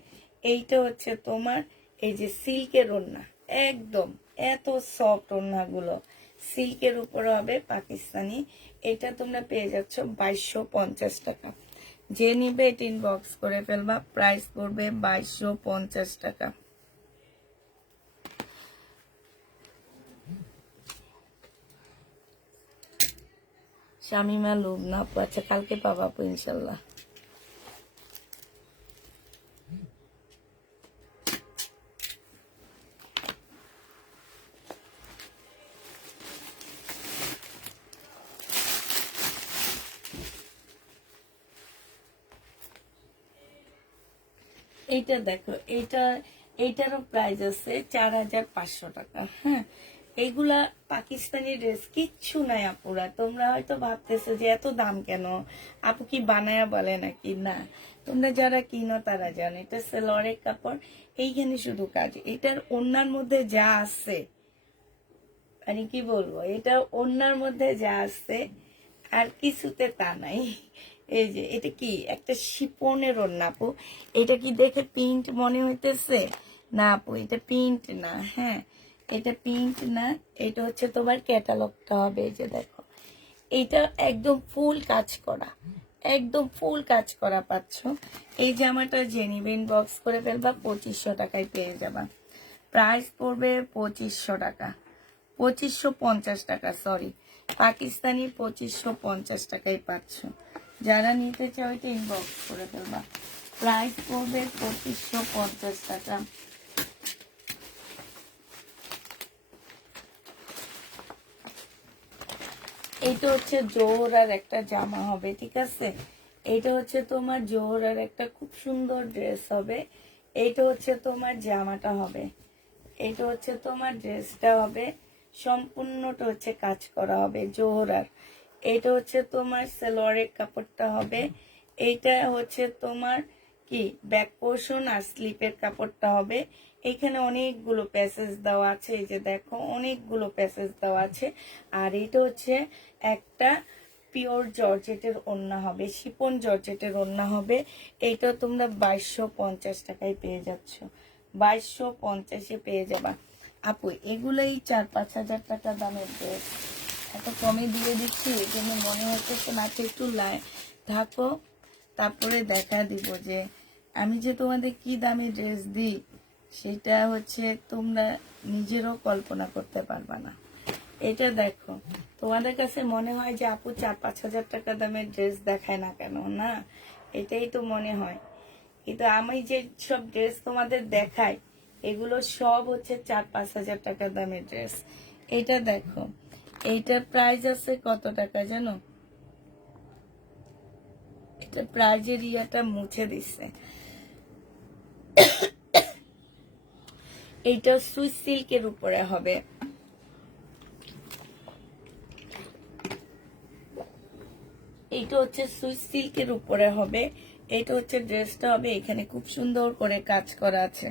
এইটা হচ্ছে তোমার এই যে সিল্কের ওড়না, একদম এত সফট ওড়নাগুলো, সিল্কের উপরে হবে পাকিস্তানি। এটা তোমরা পেয়ে যাচ্ছ 2250 টাকা। যে নিবে এটা ইনবক্স করে ফেলবা, প্রাইস পড়বে 2250 টাকা। শামিমা লুবনা আপু, আচ্ছা কালকে পাবা আপু ইনশাল্লাহ। এইটা দেখো, এইটারও প্রাইস আছে 4500 টাকা। হ্যাঁ, এইগুলা পাকিস্তানি ড্রেস, কিচ্ছু নাই আপুরা। তোমরা হয়তো ভাবতেছো যে এত দাম কেন, আপু কি বানায়া বলে নাকি? না, তোমরা যারা কিনো তারা জানো এটা সেলরের কাপড়। এইখানে শুধু কাজ, এটার ওড়নার মধ্যে যা আছে, মানে কি বলবো, এটা ওড়নার মধ্যে যা আছে আর কিছুতে তা নাই। এই যে এটা কি একটা শিপনের ওড়না আপু, এটা কি দেখে প্রিন্ট মনে হইতেছে? না আপু, এটা প্রিন্ট না। হ্যাঁ, এটা প্রিন্ট না, এটা হচ্ছে তোমার ক্যাটালগটা হবে। এই যে দেখো, এটা একদম ফুল কাজ করা, একদম ফুল কাজ করা পাচ্ছ। এই জামাটা যে নিবে ইনবক্স করে ফেলবা, 2500 টাকায় পেয়ে যাবা। প্রাইস পড়বে 2500 টাকা, 2550 টাকা, সরি পাকিস্তানি 2550 টাকায় পাচ্ছ। যারা নিতে চাও এটা ইনবক্স করে ফেলবা, প্রাইস পড়বে 2550 টাকা। এইটা হচ্ছে জোহরার একটা জামা হবে, ঠিক আছে? এইটা হচ্ছে তোমার জোহরার একটা খুব সুন্দর ড্রেস হবে। এইটা হচ্ছে তোমার জামাটা হবে, এটা হচ্ছে তোমার ড্রেসটা হবে, সম্পূর্ণটা হচ্ছে কাজ করা হবে জোহরার। এটা হচ্ছে তোমার সালোয়ারের কাপড়টা হবে। এইটা হচ্ছে তোমার কি ব্যাক পোর্শন আর স্লিপের কাপড়টা হবে। এখানে অনেকগুলো প্যাসেজ দেওয়া আছে, এই যে দেখো অনেকগুলো প্যাসেজ দেওয়া আছে। আর এটা হচ্ছে একটা পিওর জর্জেটের ওড়না হবে, শিপন জর্জেটের ওড়না হবে। এইটা তোমরা 2250 টাকায় পেয়ে যাচ্ছ, 2250-এ পেয়ে যাবা আপু। এগুলোই 4-5 হাজার টাকা দামের ড্রেস, এত কমে দিয়ে দিচ্ছি এই জন্য মনে হচ্ছে মাঠে একটু থাকো, তারপরে দেখা দিব যে আমি যে তোমাদের কি দামে ড্রেস দিই সেটা হচ্ছে তোমরা নিজেরও কল্পনা করতে পারবা না। এটা দেখো, তোমাদের কাছে মনে হয় যে আপু 4-5 হাজার টাকা দামের ড্রেস দেখায় না কেন, না এটাই তো মনে হয়। কিন্তু আমি যে সব ড্রেস তোমাদের দেখাই এগুলো সব হচ্ছে 4-5 হাজার টাকা দামের ড্রেস। এটা দেখো, এইটার প্রাইস আছে কত টাকা জানো? এটা প্রাইজের ইয়াটা মুছে দিচ্ছে। এইটা সুইস সিল্কের উপরে হবে, এইটা হচ্ছে সুইস সিল্কের উপরে হবে। এটা হচ্ছে ড্রেসটা হবে, এখানে খুব সুন্দর করে কাজ করা আছে।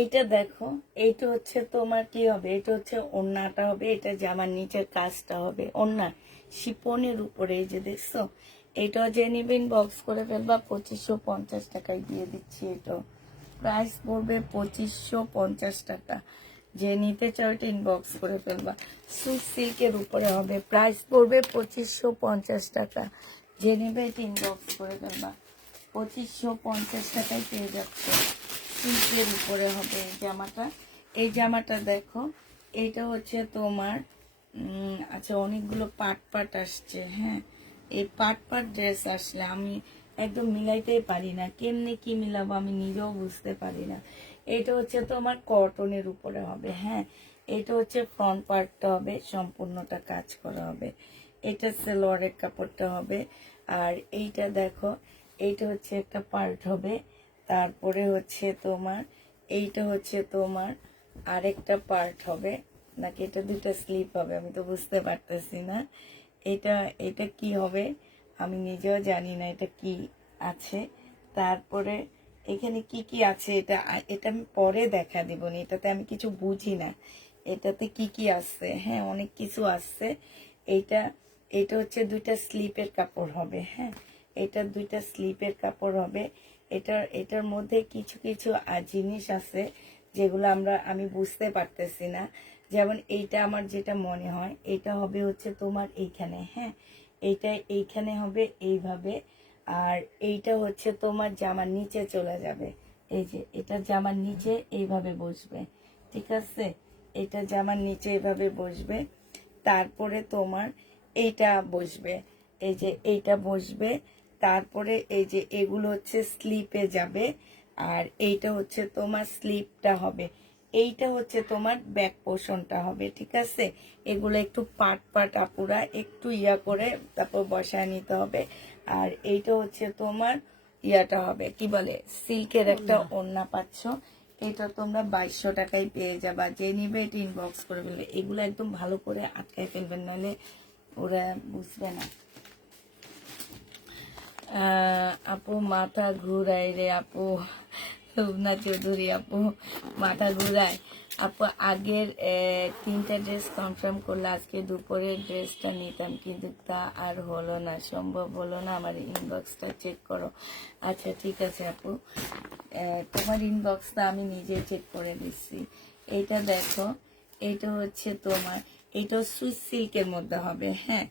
এইটা দেখো, এইটা হচ্ছে তোমার কি হবে, এটা হচ্ছে ওড়নাটা হবে, এটা জামার নিচের কাজটা হবে ওড়না শিপনের উপরে। এই যে দেখছো, এটাও যে নিবেন বক্স করে ফেলবা, 2550 টাকায় দিয়ে দিচ্ছি। এটা প্রাইস পড়বে 2550 টাকা। যে নিতে চাও এটা ইনবক্স করে ফেলবা, সুইস সিল্কের উপরে হবে, প্রাইস পড়বে 2550 টাকা। যে নিবে এটা ইনবক্স করে ফেলবা, 2550 টাকায় পেয়ে যাচ্ছে। সিল্কের উপরে হবে এই জামাটা। এই জামাটা দেখো, এইটা হচ্ছে তোমার আচ্ছা অনেকগুলো পাট পাট আসছে। হ্যাঁ, এই পাট পাট ড্রেস আসলে আমি একদম মিলাইতেই পারি না, কেমনে কি মিলাবো আমি নিজেও বুঝতে পারি না। এটা হচ্ছে তোমার কটনের উপরে হবে, হ্যাঁ। এটা হচ্ছে ফ্রন্ট পার্টটা হবে, সম্পূর্ণটা কাজ করা হবে। এটা সালোয়ারের কাপড়টা হবে। আর এইটা দেখো, এইটা হচ্ছে একটা পার্ট হবে। তারপরে হচ্ছে তোমার এইটা হচ্ছে তোমার আরেকটা পার্ট হবে, নাকি এটা দুটো স্লিপ হবে আমি তো বুঝতে পারতেছি না। এটা এটা কি হবে আমি নিজেও জানি না এটা কি আছে। তারপরে এখানে কি কি আছে এটা এটা আমি পরে দেখা দিব না, এটাতে আমি কিছু বুঝি না এটাতে কি কি আছে। হ্যাঁ, অনেক কিছু আছে। এইটা এটা হচ্ছে দুইটা স্লিপের কাপড় হবে, হ্যাঁ। এটা দুইটা স্লিপের কাপড় হবে। এটার মধ্যে কিছু কিছু জিনিস আছে যেগুলো আমি বুঝতে পারতেছি না। যেমন এইটা আমার যেটা মনে হয় এটা হবে হচ্ছে তোমার এইখানে, হ্যাঁ। এইটা এইখানে হবে এইভাবে। আর এইটা হচ্ছে তোমার জামার নিচে চলে যাবে, এই যে এটা জামার নিচে এইভাবে বসবে, ঠিক আছে। এটা জামার নিচে এইভাবে বসবে। তারপরে তোমার এইটা বসবে, এই যে এইটা বসবে। তারপরে এই যে এগুলো হচ্ছে স্লিপে যাবে। আর এইটা হচ্ছে তোমার স্লিপটা হবে। এইটা হচ্ছে তোমার ব্যাক পোর্শনটা হবে, ঠিক আছে। এগুলো একটু পাট পাট আপুরা একটু ইয়া করে তারপর বসায় নিতে হবে। আর এইটা হচ্ছে তোমার ইয়াটা হবে, কি বলে, সিল্কের একটা ওড়না পাচ্ছ। এটা তোমরা 2200 টাকায় পেয়ে যাবা। যে নিবে এটা ইনবক্স করে ফেলবে। এগুলো একদম ভালো করে আটকায় ফেলবেন, নাহলে ওরা বুঝবে না। আপু মাথা ঘুরায় রে আপু, লুবনা চৌধুরী আপু মাথা ঘুরায়। আপু আগের 3টা ড্রেস কনফার্ম করলে আজকে দুপুরের ড্রেসটা নিতাম, কিন্তু তা আর হলো না, সম্ভব হলো না। আমার ইনবক্সটা চেক করো। আচ্ছা ঠিক আছে আপু, তোমার ইনবক্সটা আমি নিজে চেক করে দিচ্ছি। এইটা দেখো, এইটা হচ্ছে তোমার, এটা সুইস সিল্কের মধ্যে হবে, হ্যাঁ।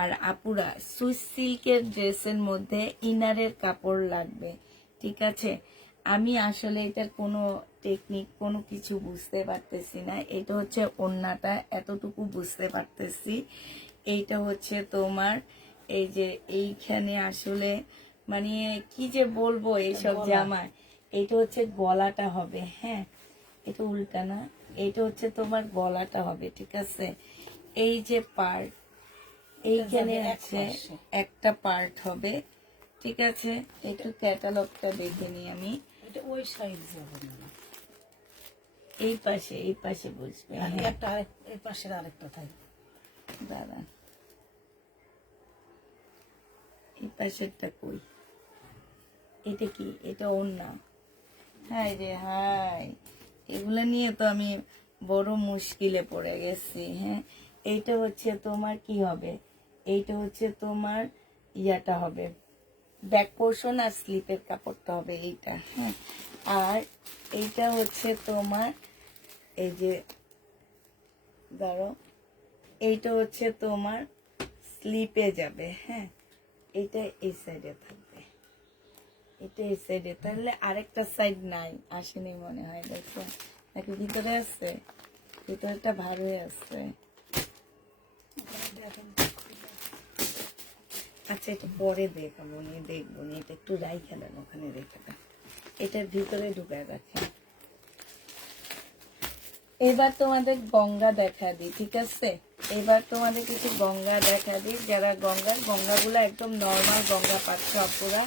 আর আপুরা সুইস সিল্কের ড্রেসের মধ্যে ইনারের কাপড় লাগবে, ঠিক আছে। আমি আসলে এটার কোনো টেকনিক কোনো কিছু বুঝতে পারতেছি না। এটা হচ্ছে ওড়নাটা, এতটুকু বুঝতে পারতেছি। এইটা হচ্ছে তোমার এই যে এইখানে আসলে মানে কি যে বলবো এইসব জামায়। এইটা হচ্ছে গলাটা হবে, হ্যাঁ। এটা উল্টা না, এইটা হচ্ছে তোমার গলাটা হবে, ঠিক আছে। এই যে পার্ট এইখানে আছে একটা পার্ট হবে, ঠিক আছে। একটু ক্যাটালগটা দেখে নিই আমি। ওই সাইড যাবে না, এই পাশে বুঝবে, হ্যাঁ। একটা এই পাশের আরেকটা থাকবে। দাঁড়া, এই পাশেরটা কই? এটা কি? এটা ওড়না। হাই রে হাই, এগুলা নিয়ে তো আমি বড় মুশকিলে পড়ে গেছি, হ্যাঁ। এইটা হচ্ছে তোমার কি হবে, এইটা হচ্ছে তোমার ইয়াটা হবে ব্যাক পোর্শন, আর স্লিপের কাপড়টা হবে এইটা, হ্যাঁ। আর এইটা হচ্ছে তোমার এই যে ধরো, এইটা হচ্ছে তোমার স্লিপে যাবে, হ্যাঁ। এইটা এই সাইডে থাকবে, এটা এই সাইডে। তাহলে আরেকটা সাইড নাই, আসেনি মনে হয়, দেখো নাকি ভিতরে আছে? ভিতরটা ভার হয়ে আছে। আচ্ছা এটা পরে দেখবো নি, এটা একটু রাই খেলেন ওখানে রেখে দেন, এটার ভিতরে ঢুকায় রাখেন। এবার তোমাদের গঙ্গা দেখা দিই, ঠিক আছে। এবার তোমাদের কিছু গঙ্গা দেখা দিই। যারা গঙ্গাগুলো একদম নর্মাল গঙ্গা পাচ্ছ আপুরা,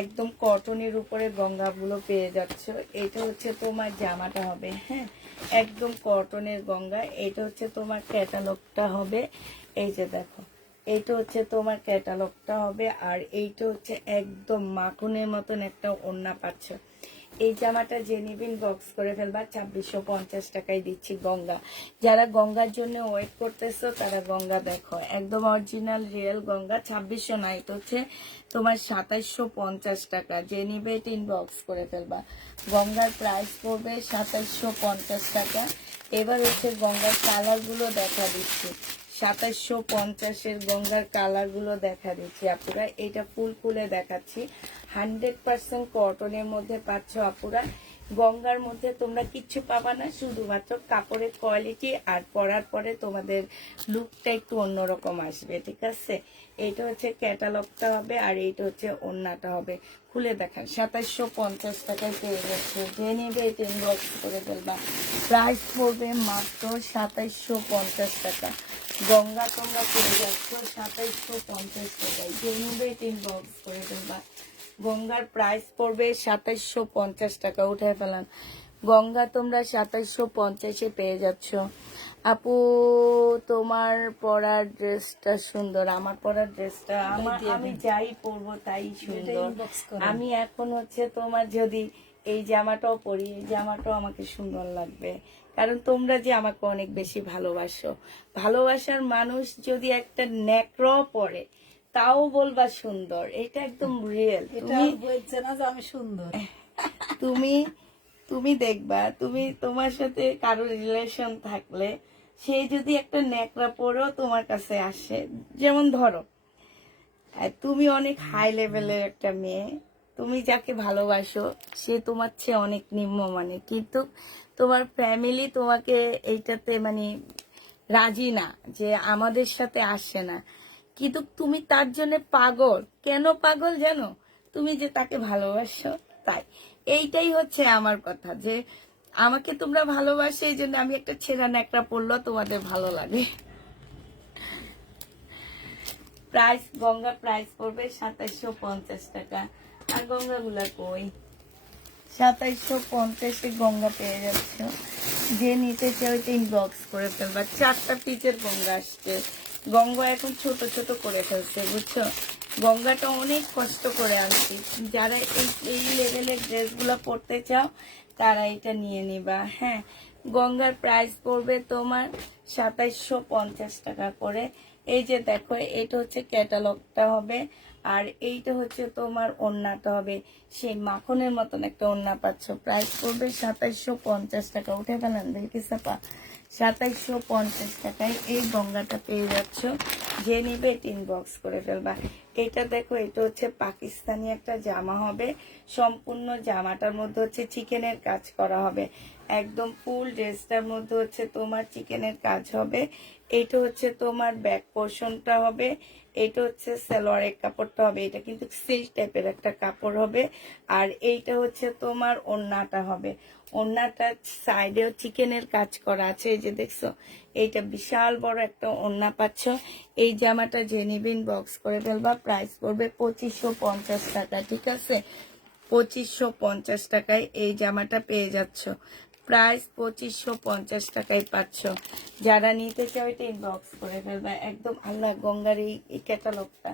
একদম কটনের উপরে গঙ্গাগুলো পেয়ে যাচ্ছ। এটা হচ্ছে তোমার জামাটা হবে, হ্যাঁ, একদম কটনের গঙ্গা। এটা হচ্ছে তোমার ক্যাটালগটা হবে, এই যে দেখো, এইটা হচ্ছে তোমার ক্যাটালগটা হবে। আর এইটা হচ্ছে একদম মাখনের মতন একটা ওড়না পাচ্ছ। এই জামাটা যে নিবেন বক্স করে ফেলবা, 2650 টাকায় দিচ্ছি গঙ্গা। যারা গঙ্গার জন্য ওয়েট করতেছো তারা গঙ্গা দেখো, একদম অরিজিনাল রিয়েল গঙ্গা। 2600 না, এটা হচ্ছে তোমার 2750 টাকা। যে নিবে এটা ইনবক্স করে ফেলবা। গঙ্গার প্রাইস পড়বে 2750 টাকা। এবার হচ্ছে গঙ্গার কালার গুলো দেখা দিচ্ছি। 2750-এর গঙ্গার কালার গুলো দেখা দিচ্ছি আপুরা। এটা ফুল খুলে দেখাচ্ছি। 100% কটনের মধ্যে পাচ্ছ আপুরা। গঙ্গার মধ্যে তোমরা কিচ্ছু পাবা না, শুধুমাত্র কাপড়ের কোয়ালিটি আর পরার পরে তোমাদের লুকটা একটু অন্যরকম আসবে, ঠিক আছে। এইটা হচ্ছে ক্যাটালগটা হবে আর এইটা হচ্ছে ওড়নাটা হবে। খুলে দেখান, 2750 টাকায় পেয়ে যাচ্ছে। যে নেবে এটা ইনবক্স করে ফেলবা। প্রাইস পড়বে মাত্র 2750 টাকা। গঙ্গা তোমরা পেয়ে যাচ্ছ 2750 টাকায়। যে নেবে এটা ইনবক্স করে ফেলবা। গঙ্গার প্রাইস পড়বে 2750 টাকা। উঠে ফেলান। গঙ্গা তোমরা 2750-এ পেয়ে যাচ্ছ। আপু তোমার পরার ড্রেসটা সুন্দর। আমার পরার ড্রেসটা আমি যাই পরবো তাই সুন্দর। inbox করো। আমি এখন হচ্ছে তোমার যদি এই জামাটাও পরি, এই জামাটাও আমাকে সুন্দর লাগবে, কারণ তোমরা যে আমাকে অনেক বেশি ভালোবাসো। ভালোবাসার মানুষ যদি একটা নেকড়াও পরে তাও বলবা সুন্দর। এটা একদম রিয়েল। এটা বলছে না যে আমি সুন্দর। তুমি তুমি দেখবা, তুমি তোমার সাথে কারোর রিলেশন থাকলে সে যদি একটা ন্যাকড়া পরেও তোমার কাছে আসে, যেমন ধরো তুমি অনেক হাই লেভেলের একটা মেয়ে, তুমি যাকে ভালোবাসো সে তোমার চেয়ে অনেক নিম্নমানের, কিন্তু তোমার ফ্যামিলি তোমাকে এইটাতে মানে রাজি না, যে আমাদের সাথে আসে না, কিন্তু তুমি তার জন্য পাগল। কেন পাগল জানো? তুমি যে তাকে ভালোবাসো তাই। এইটাই হচ্ছে আমার কথা, যে আমাকে তোমরা ভালোবাসো, এই জন্য আমি একটা ছেঁড়া ন্যাকড়া পরলেও তোমাদের ভালো লাগে। প্রাইস গঙ্গা প্রাইস পড়বে 2750 টাকা। আর গঙ্গা গুলা কই? 2750-এ গঙ্গা পেয়ে যাচ্ছ। যে নিতে চাও ওইটা ইনবক্স করে ফেলবা। 4টা পিচের গঙ্গা আসছে। গঙ্গা এখন ছোট ছোট করে ফেলছে, বুঝছো। গঙ্গাটা অনেক কষ্ট করে আনছি। যারা এই লেভেলের ড্রেসগুলো পরতে চাও তারা এটা নিয়ে নিবা। হ্যাঁ, গঙ্গার প্রাইস পড়বে তোমার 2750 টাকা করে। এই যে দেখো, এটা হচ্ছে ক্যাটালগটা হবে আর এইটা হচ্ছে তোমার ওড়নাটা হবে। সেই মাখনের মতন একটা ওড়না পাচ্ছ। প্রাইস পড়বে 2750 টাকা। উঠে ফেলেন দেখি সাপা। 2750 টাকায় এই গঙ্গাটা পেয়ে যাচ্ছ। যে নিবে এটা ইনবক্স করে ফেলবা। এটা দেখো, এটা হচ্ছে পাকিস্তানি একটা জামা হবে। সম্পূর্ণ জামাটার মধ্যে হচ্ছে চিকেনের কাজ করা হবে। একদম ফুল ড্রেসটার মধ্যে হচ্ছে তোমার চিকেনের কাজ হবে। এইটা হচ্ছে তোমার ব্যাক পোর্শনটা হবে। এটা হচ্ছে সালোয়ারের কাপড়টা হবে। এটা কিন্তু সিল্ক টাইপের একটা কাপড় হবে। আর এইটা হচ্ছে তোমার ওড়নাটা হবে। ওড়নাটার সাইডেও চিকেনের কাজ করা আছে। এই যে দেখছো, এইটা বিশাল বড় একটা ওড়না পাচ্ছ। এই জামাটা যে নিবেন বক্স করে ফেলবা। প্রাইস পড়বে 2550 টাকা, ঠিক আছে। 2550 টাকায় এই জামাটা পেয়ে যাচ্ছ। প্রাইস 2550 টাকায় পাচ্ছ। যারা নিতে চাও এটা ইনবক্স করে ফেলবা। একদম আল্লাহ গঙ্গার এই ক্যাটালগটা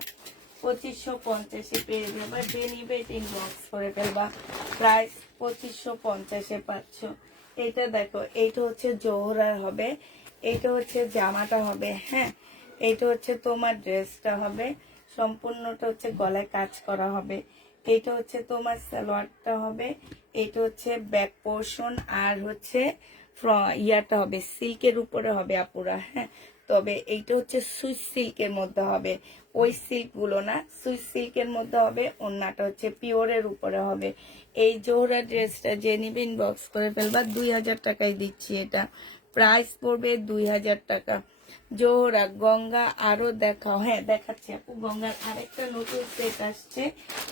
2550-এ পেয়ে যাবা। যে নিবে এটা ইনবক্স করে ফেলবা। প্রাইস 2550-এ পাচ্ছ। এইটা দেখো, এইটা হচ্ছে জোহরার হবে। এইটা হচ্ছে জামাটা হবে। হ্যাঁ, এইটা হচ্ছে তোমার ড্রেসটা হবে। সম্পূর্ণটা হচ্ছে গলায় কাজ করা হবে। এটা হচ্ছে তোমার সালোয়ারটা হবে। এটা হচ্ছে ব্যাক পোর্শন আর হচ্ছে ইয়াটা হবে সিল্কের উপরে হবে আপুরা। হ্যাঁ, তবে এইটা হচ্ছে সুইস সিল্কের মধ্যে হবে। ওই সিল্ক গুলো না, সুইস সিল্কের মধ্যে হবে। ওড়নাটা হচ্ছে পিওরের উপরে হবে। এই জোহরা ড্রেসটা যে নিবে ইনবক্স করে ফেলবা। 2000 টাকায় দিচ্ছি এটা। প্রাইস পড়বে 2000 টাকা। জোহরা গঙ্গা আরো দেখাও। হ্যাঁ, দেখাচ্ছি আপু। গঙ্গার আরেকটা নতুন সেট আসছে,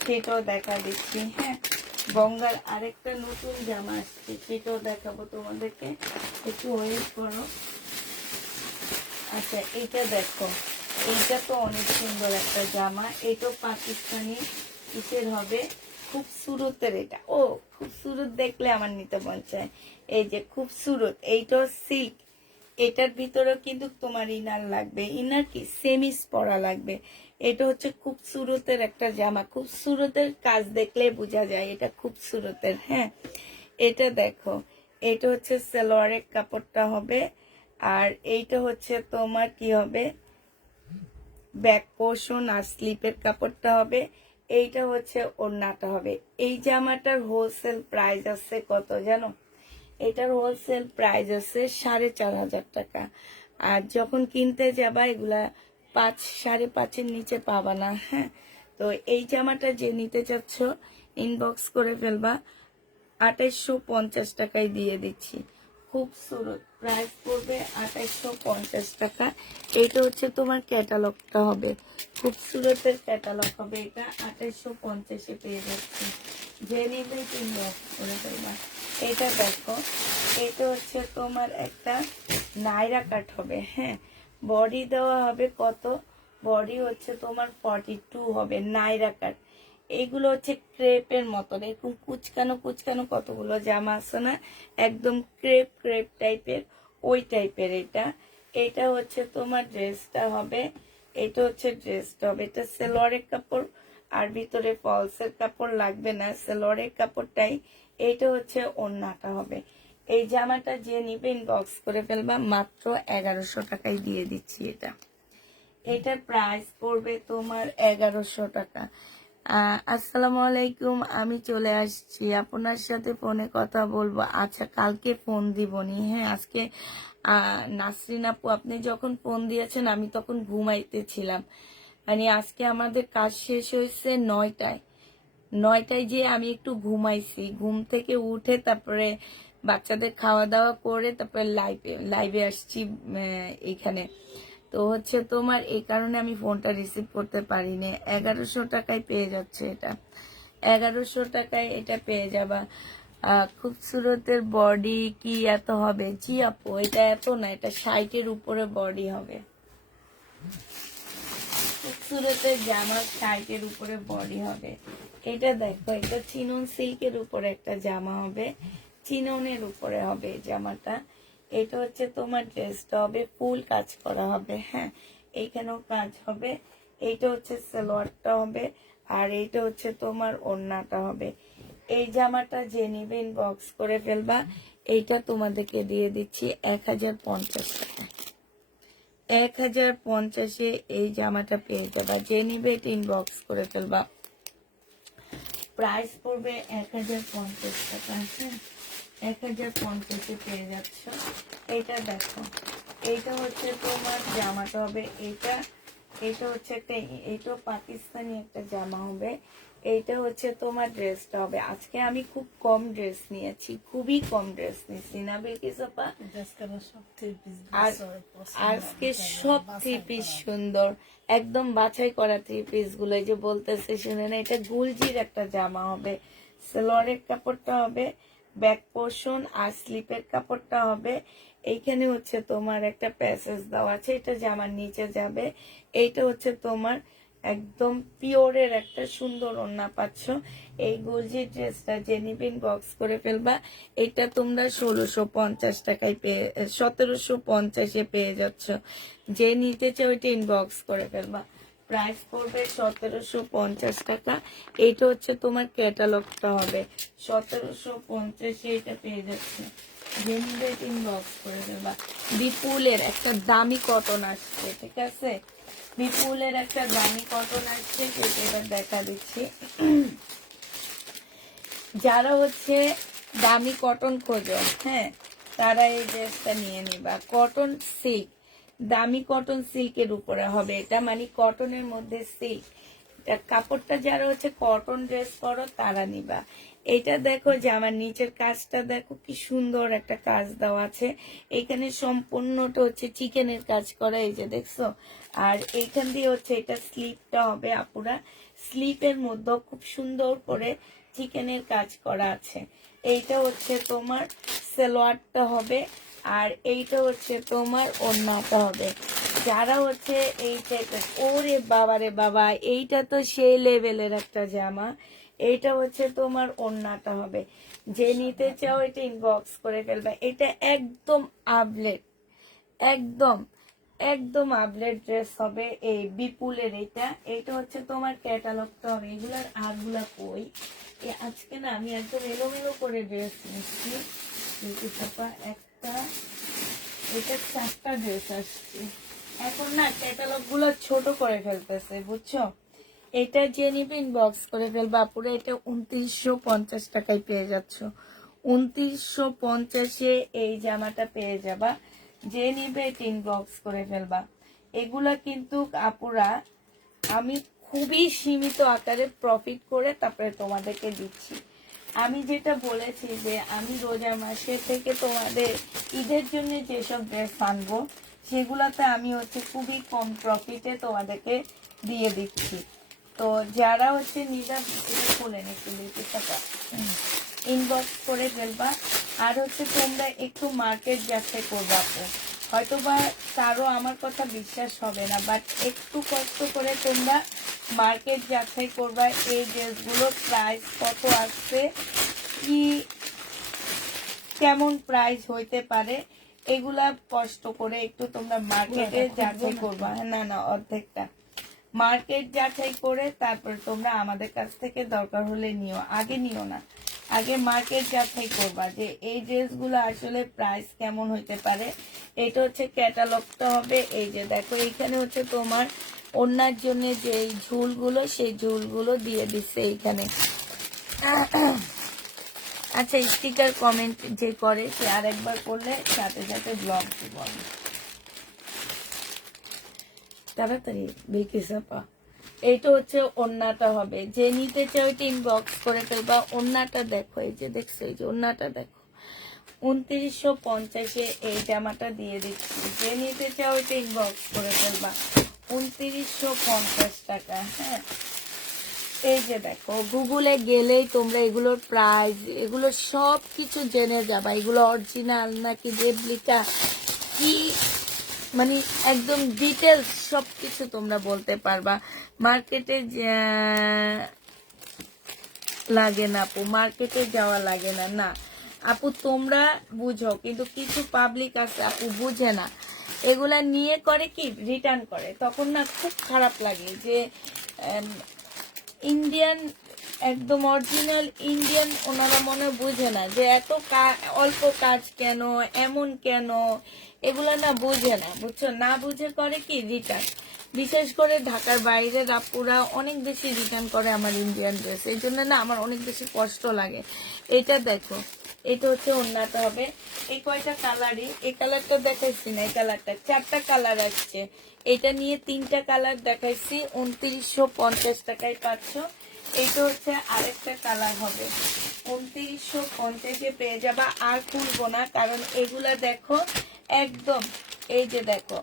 সেটাও দেখা দিচ্ছি। হ্যাঁ, গঙ্গার আরেকটা নতুন জামা আসছে, সেটাও দেখাবো তোমাদেরকে। একটু ওয়েট করো। আচ্ছা, এইটা দেখো, এইটা তো অনেক সুন্দর একটা জামা। এটাও পাকিস্তানি কিসের হবে, খুবসুরতের। এটা ও খুবসুরত দেখলে আমার নিতে মন চায়। এই যে খুবসুরত, এইটাও সিল্ক। এটার ভিতরেও কিন্তু তোমার ইনার লাগবে। ইনার কি সেমিস পরা লাগবে। এটা হচ্ছে খুবসুরতের একটা জামা। খুবসুরতের কাজ দেখলে বোঝা যায় এটা খুবসুরতের। হ্যাঁ, এটা দেখো, এটা হচ্ছে সালোয়ারের কাপড়টা হবে। আর এইটা হচ্ছে তোমার কি হবে, ব্যাক পোর্শন আর স্লিপের কাপড়টা হবে। এইটা হচ্ছে ওড়নাটা হবে। এই জামাটার হোলসেল প্রাইস আছে কত জানো? এটার হোলসেল প্রাইস আছে 4500 টাকা। আর যখন কিনতে যাবা এগুলা 5-5.5-এর নিচে পাবা না। হ্যাঁ, তো এই জামাটা যে নিতে চাচ্ছ ইনবক্স করে ফেলবা। 2850 টাকায় দিয়ে দিচ্ছি। খুবসুরত, প্রাইস পড়বে 2850 টাকা। এটা হচ্ছে তোমার ক্যাটালগটা হবে, খুবসুরতের ক্যাটালগ হবে এটা। 2850-এ পেয়ে যাচ্ছে, যে নিবে ইনবক্স করে দেবা। এটা দেখো, এটা হচ্ছে তোমার একটা নাইরা কাট হবে, হ্যাঁ। বডি দেওয়া হবে কত, বডি হচ্ছে তোমার 42 হবে, নাইরা কাট। এইগুলো হচ্ছে ক্রেপের মতন, এরকম কুচকানো কুচকানো কতগুলো জামা আছে না, একদম ক্রেপ ক্রেপ টাইপের, ওই টাইপের এটা। এটা হচ্ছে তোমার ড্রেসটা হবে, এটা হচ্ছে ড্রেসটা হবে। এটা সেলোয়ারের কাপড়, আর ভিতরে ফলসের কাপড় লাগবে না, সেলোয়ারের কাপড়টাই। এইটা হচ্ছে ওড়নাটা হবে। এই জামাটা যে নিবে ইনবক্স করে ফেলবা, মাত্র 1100 টাকায় দিয়ে দিচ্ছি এটা। এটার প্রাইস পড়বে তোমার 1100 টাকা। আসসালামু আলাইকুম, আমি চলে আসছি, আপনার সাথে ফোনে কথা বলবো। আচ্ছা, কালকে ফোন দিবনি, হ্যাঁ। আজকে নাসরিন আপু, আপনি যখন ফোন দিয়েছেন আমি তখন ঘুমাইতেছিলাম। মানে আজকে আমাদের কাজ শেষ হয়েছে 9টায়। 9টায় যে আমি একটু ঘুমাইছি, ঘুম থেকে উঠে তারপরে বাচ্চাদের খাওয়া দাওয়া করে তারপরে লাইভে আসছি এখানে। তো হচ্ছে তোমার এই কারণে আমি ফোনটা রিসিভ করতে পারিনি। 1100 টাকায় পেয়ে যাচ্ছে এটা, 1100 টাকায় এটা পেয়ে যাবা। খুবসুরতের বডি কি এত হবে? জি আপু, এটা এত না, এটা 60-এর উপরে বডি হবে। খুবসুরতের জামা 60-এর উপরে বডি হবে। এটা দেখো, এটা চিনন সিল্কের উপরে একটা জামা হবে, চিননের উপরে হবে জামাটা। এটা হচ্ছে তোমার ড্রেসটা হবে, ফুল কাজ করা হবে, হ্যাঁ। এইখানেও কাজ হবে। এইটা হচ্ছে সালোয়ারটা হবে, আর এইটা হচ্ছে তোমার ওড়নাটা হবে। এই জামাটা যে নিবে ইনবক্স করে ফেলবা। এইটা তোমাদেরকে দিয়ে দিচ্ছি 1050 টাকা। 1050-এ এই জামাটা পেয়ে যাবা, যে নিবে এটা ইনবক্স করে ফেলবা। প্রাইস পড়বে 1050 টাকা, হ্যাঁ। 1050-এ পেয়ে যাচ্ছ। এটা দেখো, এইটা হচ্ছে তোমার জামাটা হবে এটা। এটা হচ্ছে একটা, এইটাও পাকিস্তানি একটা জামা হবে। এইটা হচ্ছে তোমার ড্রেসটা হবে। আজকে আমি খুব কম ড্রেস নিয়েছি, খুবই কম ড্রেস নিয়েছি না বিলকিস আপা? আর আজকে সব থ্রি পিস সুন্দর, একদম বাছাই করা থ্রি পিস গুলো। এই যে বলতেছে শুনে না, এটা গুলজির একটা জামা হবে। সালোয়ারের কাপড়টা হবে, ব্যাক পোর্শন আর স্লিপের কাপড়টা হবে। এইখানে হচ্ছে তোমার একটা প্যাসেজ দেওয়া আছে, এটা জামার নিচে যাবে। এইটা হচ্ছে তোমার একদম পিওরের একটা সুন্দর ওড়না পাচ্ছ। এই গুলজি ড্রেসটা যে নিবিন বক্স করে ফেলবা। এটা তোমরা 1650 টাকায় পেয়ে, 1750-এ পেয়ে যাচ্ছ। যে নিতে চাও এটা ইনবক্স করে ফেলবা। প্রাইস পড়বে 1750 টাকা। এইটা হচ্ছে তোমার ক্যাটালগটা হবে, 1750-এ এটা পেয়ে যাচ্ছে। যে নিবে ইনবক্স করে ফেলবা। বিপুলের একটা দামি কটন আসছে, ঠিক আছে, বিপুলের একটা দামি কটন আসছে, সেটা এবার দেখা দিচ্ছি। যারা হচ্ছে দামি কটন খোঁজো, হ্যাঁ, তারা এই ড্রেসটা নিয়ে নিবা। কটন সিল্ক, দামি কটন সিল্কের উপরে হবে এটা, মানে কটনের মধ্যে সিল্ক। কাপড়টা যারা হচ্ছে কটন ড্রেস করো তারা নিবা। এটা দেখো যে আমার নিচের কাজটা দেখো কি সুন্দর একটা কাজ দেওয়া আছে। এখানে সম্পূর্ণটা হচ্ছে চিকেনের কাজ করা, এই যে দেখছো। আর এইখান দিয়ে হচ্ছে এটা স্লিপটা হবে আপুরা, স্লিপের মধ্যে খুব সুন্দর করে চিকেনের কাজ করা আছে। এইটা হচ্ছে তোমার সালোয়ারটা হবে, আর এইটা হচ্ছে তোমার ওড়নাটা হবে। যারা হচ্ছে এই টাইপের, ওরে বাবা রে বাবা, এইটা তো সেই লেভেলের একটা জামা। এইটা হচ্ছে তোমার ওড়নাটা হবে। যে নিতে চাও এটা ইনবক্স করে ফেলবে। এটা একদম আপডেট, একদম একদম আপডেট ড্রেস হবে এই বিপুলের। এটা হচ্ছে তোমার ক্যাটালগটা হবে। এগুলার আরগুলা কই, আজকে না আমি একদম এলোমেলো করে ড্রেস নিচ্ছি। একটা, এটা 4টা ড্রেস আসছে এখন না, ক্যাটালগ গুলো ছোট করে ফেলতেছে, বুঝছো। এটা যে নিবে ইনবক্স করে ফেলবা আপুরা। এটা 2950 টাকায় পেয়ে যাচ্ছ। 2950-এ এই জামাটা পেয়ে যাবা। যে নিবে এটা ইনবক্স করে ফেলবা। এগুলা কিন্তু আপুরা আমি খুবই সীমিত আকারে প্রফিট করে তারপরে তোমাদেরকে দিচ্ছি। আমি যেটা বলেছি যে আমি রোজা মাসে থেকে তোমাদের ঈদের জন্য যেসব ড্রেস আনবো সেগুলাতে আমি হচ্ছে খুবই কম প্রফিটে তোমাদেরকে দিয়ে দিচ্ছি। তো যারা হচ্ছে নিজের খুলে একটু লিপিটা ইনবক্স করে ফেলবা। আর হচ্ছে তোমরা একটু মার্কেট যাচাই করবা। হয়তোবা তারও আমার কথা বিশ্বাস হবে না, বাট একটু কষ্ট করে তোমরা মার্কেট যাচাই করবা এই ড্রেসগুলোর প্রাইস কত আসছে, কি কেমন প্রাইস হইতে পারে, এগুলা কষ্ট করে একটু তোমরা মার্কেটে যাচাই করবা। না না, অর্ধেকটা মার্কেট যাচাই করে তারপর তোমরা আমাদের কাছ থেকে দরকার হলে নিও, আগে নিও না, আগে মার্কেট যাচাই করবা যে এই ড্রেসগুলো আসলে প্রাইস কেমন হইতে পারে। এটা হচ্ছে ক্যাটালগটা হবে। এই যে দেখো এইখানে হচ্ছে তোমার ওড়নার জন্য যে ঝুলগুলো সেই ঝুলগুলো দিয়ে দিচ্ছে এইখানে। আচ্ছা, স্টিকার কমেন্ট যে করে সে আরেকবার করলে সাথে সাথে ব্লগ দিব আমি। তাড়াতাড়ি বেঁকে চাপা। এইটা হচ্ছে ওড়নাটা হবে, যে নিতে চাও এটা ইনবক্স করে ফেলবা। ওড়নাটা দেখো, এই যে দেখছো, এই যে ওড়নাটা দেখো 2950-এ এই জামাটা দিয়ে দিচ্ছি। যে নিতে চাও এটা ইনবক্স করে ফেলবা, 2950 টাকা। হ্যাঁ, এই যে দেখো গুগলে গেলেই তোমরা এগুলোর প্রাইস, এগুলো সব কিছু জেনে যাবা। এগুলো অরিজিনাল নাকি রেপ্লিকা, কি মানে একদম ডিটেলস সবকিছু তোমরা বলতে পারবা। মার্কেটে লাগে না আপু, মার্কেটে যাওয়া লাগে না। না আপু, তোমরা বুঝো, কিন্তু কিছু পাবলিক আছে আপু বুঝে না, এগুলা নিয়ে করে কি রিটার্ন করে, তখন না খুব খারাপ লাগে যে ইন্ডিয়ান একদম অরিজিনাল ইন্ডিয়ান ওনারা মনে বুঝে না যে এত অল্প কাজ কেন, এমন কেন, এগুলা না বুঝে না, বুঝছো, না বুঝে করে কি রিটার্ন। বিশেষ করে ঢাকার বাইরের আপুরা অনেক বেশি রিটার্ন করে আমার ইন্ডিয়ান ড্রেস, এই জন্য না আমার অনেক বেশি কষ্ট লাগে। এটা দেখো, এটা হচ্ছে ওড়নাটা হবে। এই কয়টা কালারই, এই কালারটা দেখাইছি না, এই কালারটা 4টা কালার আসছে। এটা নিয়ে 3টা কালার দেখাইছি, 2950 টাকায় পাচ্ছ। এইটা হচ্ছে আরেকটা কালার হবে, 2950-এ পেয়ে যাবা। আর খুলবো না, কারণ এগুলা দেখো একদম, এই যে দেখো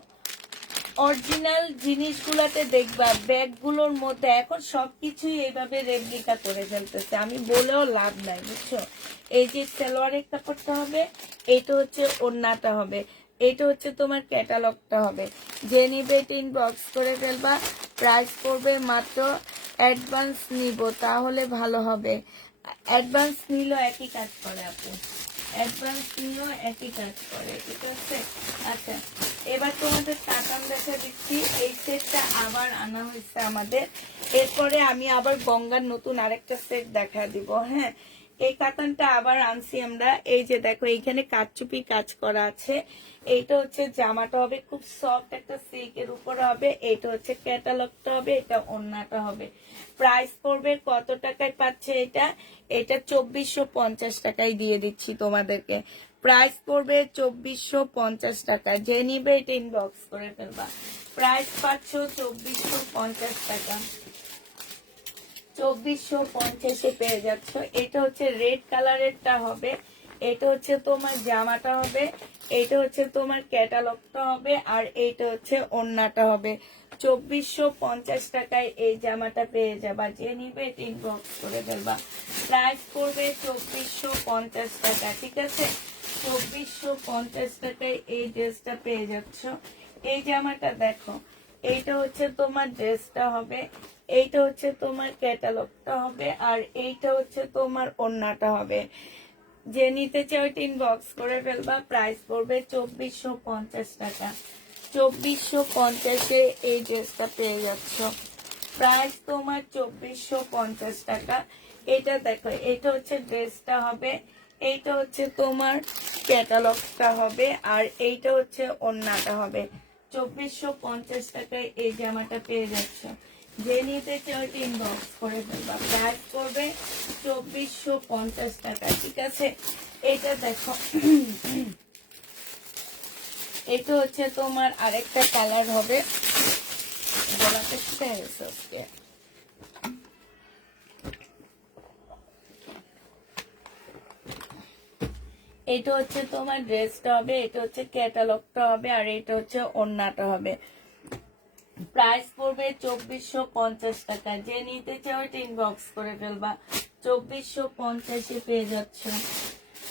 অরিজিনাল জিনিসগুলাতে দেখবা ব্যাগগুলোর মধ্যে এখন সবকিছুই এইভাবে রেপ্লিকা করে ফেলতেছে, আমি বলেও লাভ নাই, বুঝছো। এই যে সালোয়ারের কাপড়টা হবে, এইটা হচ্ছে ওড়নাটা হবে, এইটা হচ্ছে তোমার ক্যাটালগটা হবে। যে নিবে এটা ইনবক্স করে ফেলবা। প্রাইস পড়বে মাত্র, অ্যাডভান্স নিব তাহলে ভালো হবে। অ্যাডভান্স নিলেও একই কাজ করে আপু, অ্যাডভান্স নিয়েও একই কাজ করে, ঠিক আছে। আচ্ছা, এবার তোমাদের কাতান দেখা দিচ্ছি। এই সেটটা আবার আনা হয়েছে আমাদের, এরপরে আমি আবার গঙ্গার নতুন আরেকটা সেট দেখা দিব। হ্যাঁ, এই কাতানটা আবার আনছি আমরা। এই যে দেখো এইখানে কাটচুপি কাজ করা আছে। এইটা হচ্ছে জামাটা হবে, খুব সফট একটা সিল্কের উপরে হবে। এইটা হচ্ছে ক্যাটালগটা হবে, এটা ওড়নাটা হবে। প্রাইস পড়বে কত টাকায় পাচ্ছে এটা? এটা 2450 টাকায় দিয়ে দিচ্ছি তোমাদেরকে। প্রাইস পড়বে 2450 টাকা। যে নিবে এটা ইনবক্স করে ফেলবা। প্রাইস পাচ্ছ 2450 টাকা, 2450-এ পেয়ে যাচ্ছ। এটা হচ্ছে রেড কালারেরটা হবে, এটা হচ্ছে তোমার জামাটা হবে, এটা হচ্ছে তোমার ক্যাটালগটা হবে, আর এইটা হচ্ছে ওড়নাটা হবে। 2450 টাকায় এই জামাটা পেয়ে যাবা। যে নিবে এটা ইনবক্স করে ফেলবা। প্রাইস পড়বে 2450 টাকা, ঠিক আছে। 2450 টাকায় এই ড্রেসটা পেয়ে যাচ্ছ। এই জামাটা দেখো, এইটা হচ্ছে তোমার ড্রেসটা হবে, এইটা হচ্ছে তোমার ক্যাটালগটা হবে, আর এইটা হচ্ছে তোমার ওড়নাটা হবে। যে নিতে চাও ইনবক্স করে ফেলবা। প্রাইস পড়বে 2450 টাকা। 2450-এ এই ড্রেসটা পেয়ে যাচ্ছ। প্রাইস তোমার 2450 টাকা। এটা দেখো, এটা হচ্ছে ড্রেসটা হবে, এইটা হচ্ছে তোমার ক্যাটালগটা হবে, আর এইটা হচ্ছে ওড়নাটা হবে। 2450 টাকায় এই জামাটা পেয়ে যাচ্ছ। যে নিতে চাও ইনবক্স করে ফেলবা। প্রাইস করবে 2450 টাকা, ঠিক আছে। এটা দেখো, এটা হচ্ছে তোমার আরেকটা কালার হবে। গলাতে এটা হচ্ছে তোমার ড্রেসটা হবে, এটা হচ্ছে ক্যাটালগটা হবে, আর এটা হচ্ছে ওড়নাটা হবে। প্রাইস পড়বে 2450 টাকা। যে নিতে চাও এটা ইনবক্স করে ফেলবা। 2450 পেয়ে যাচ্ছ।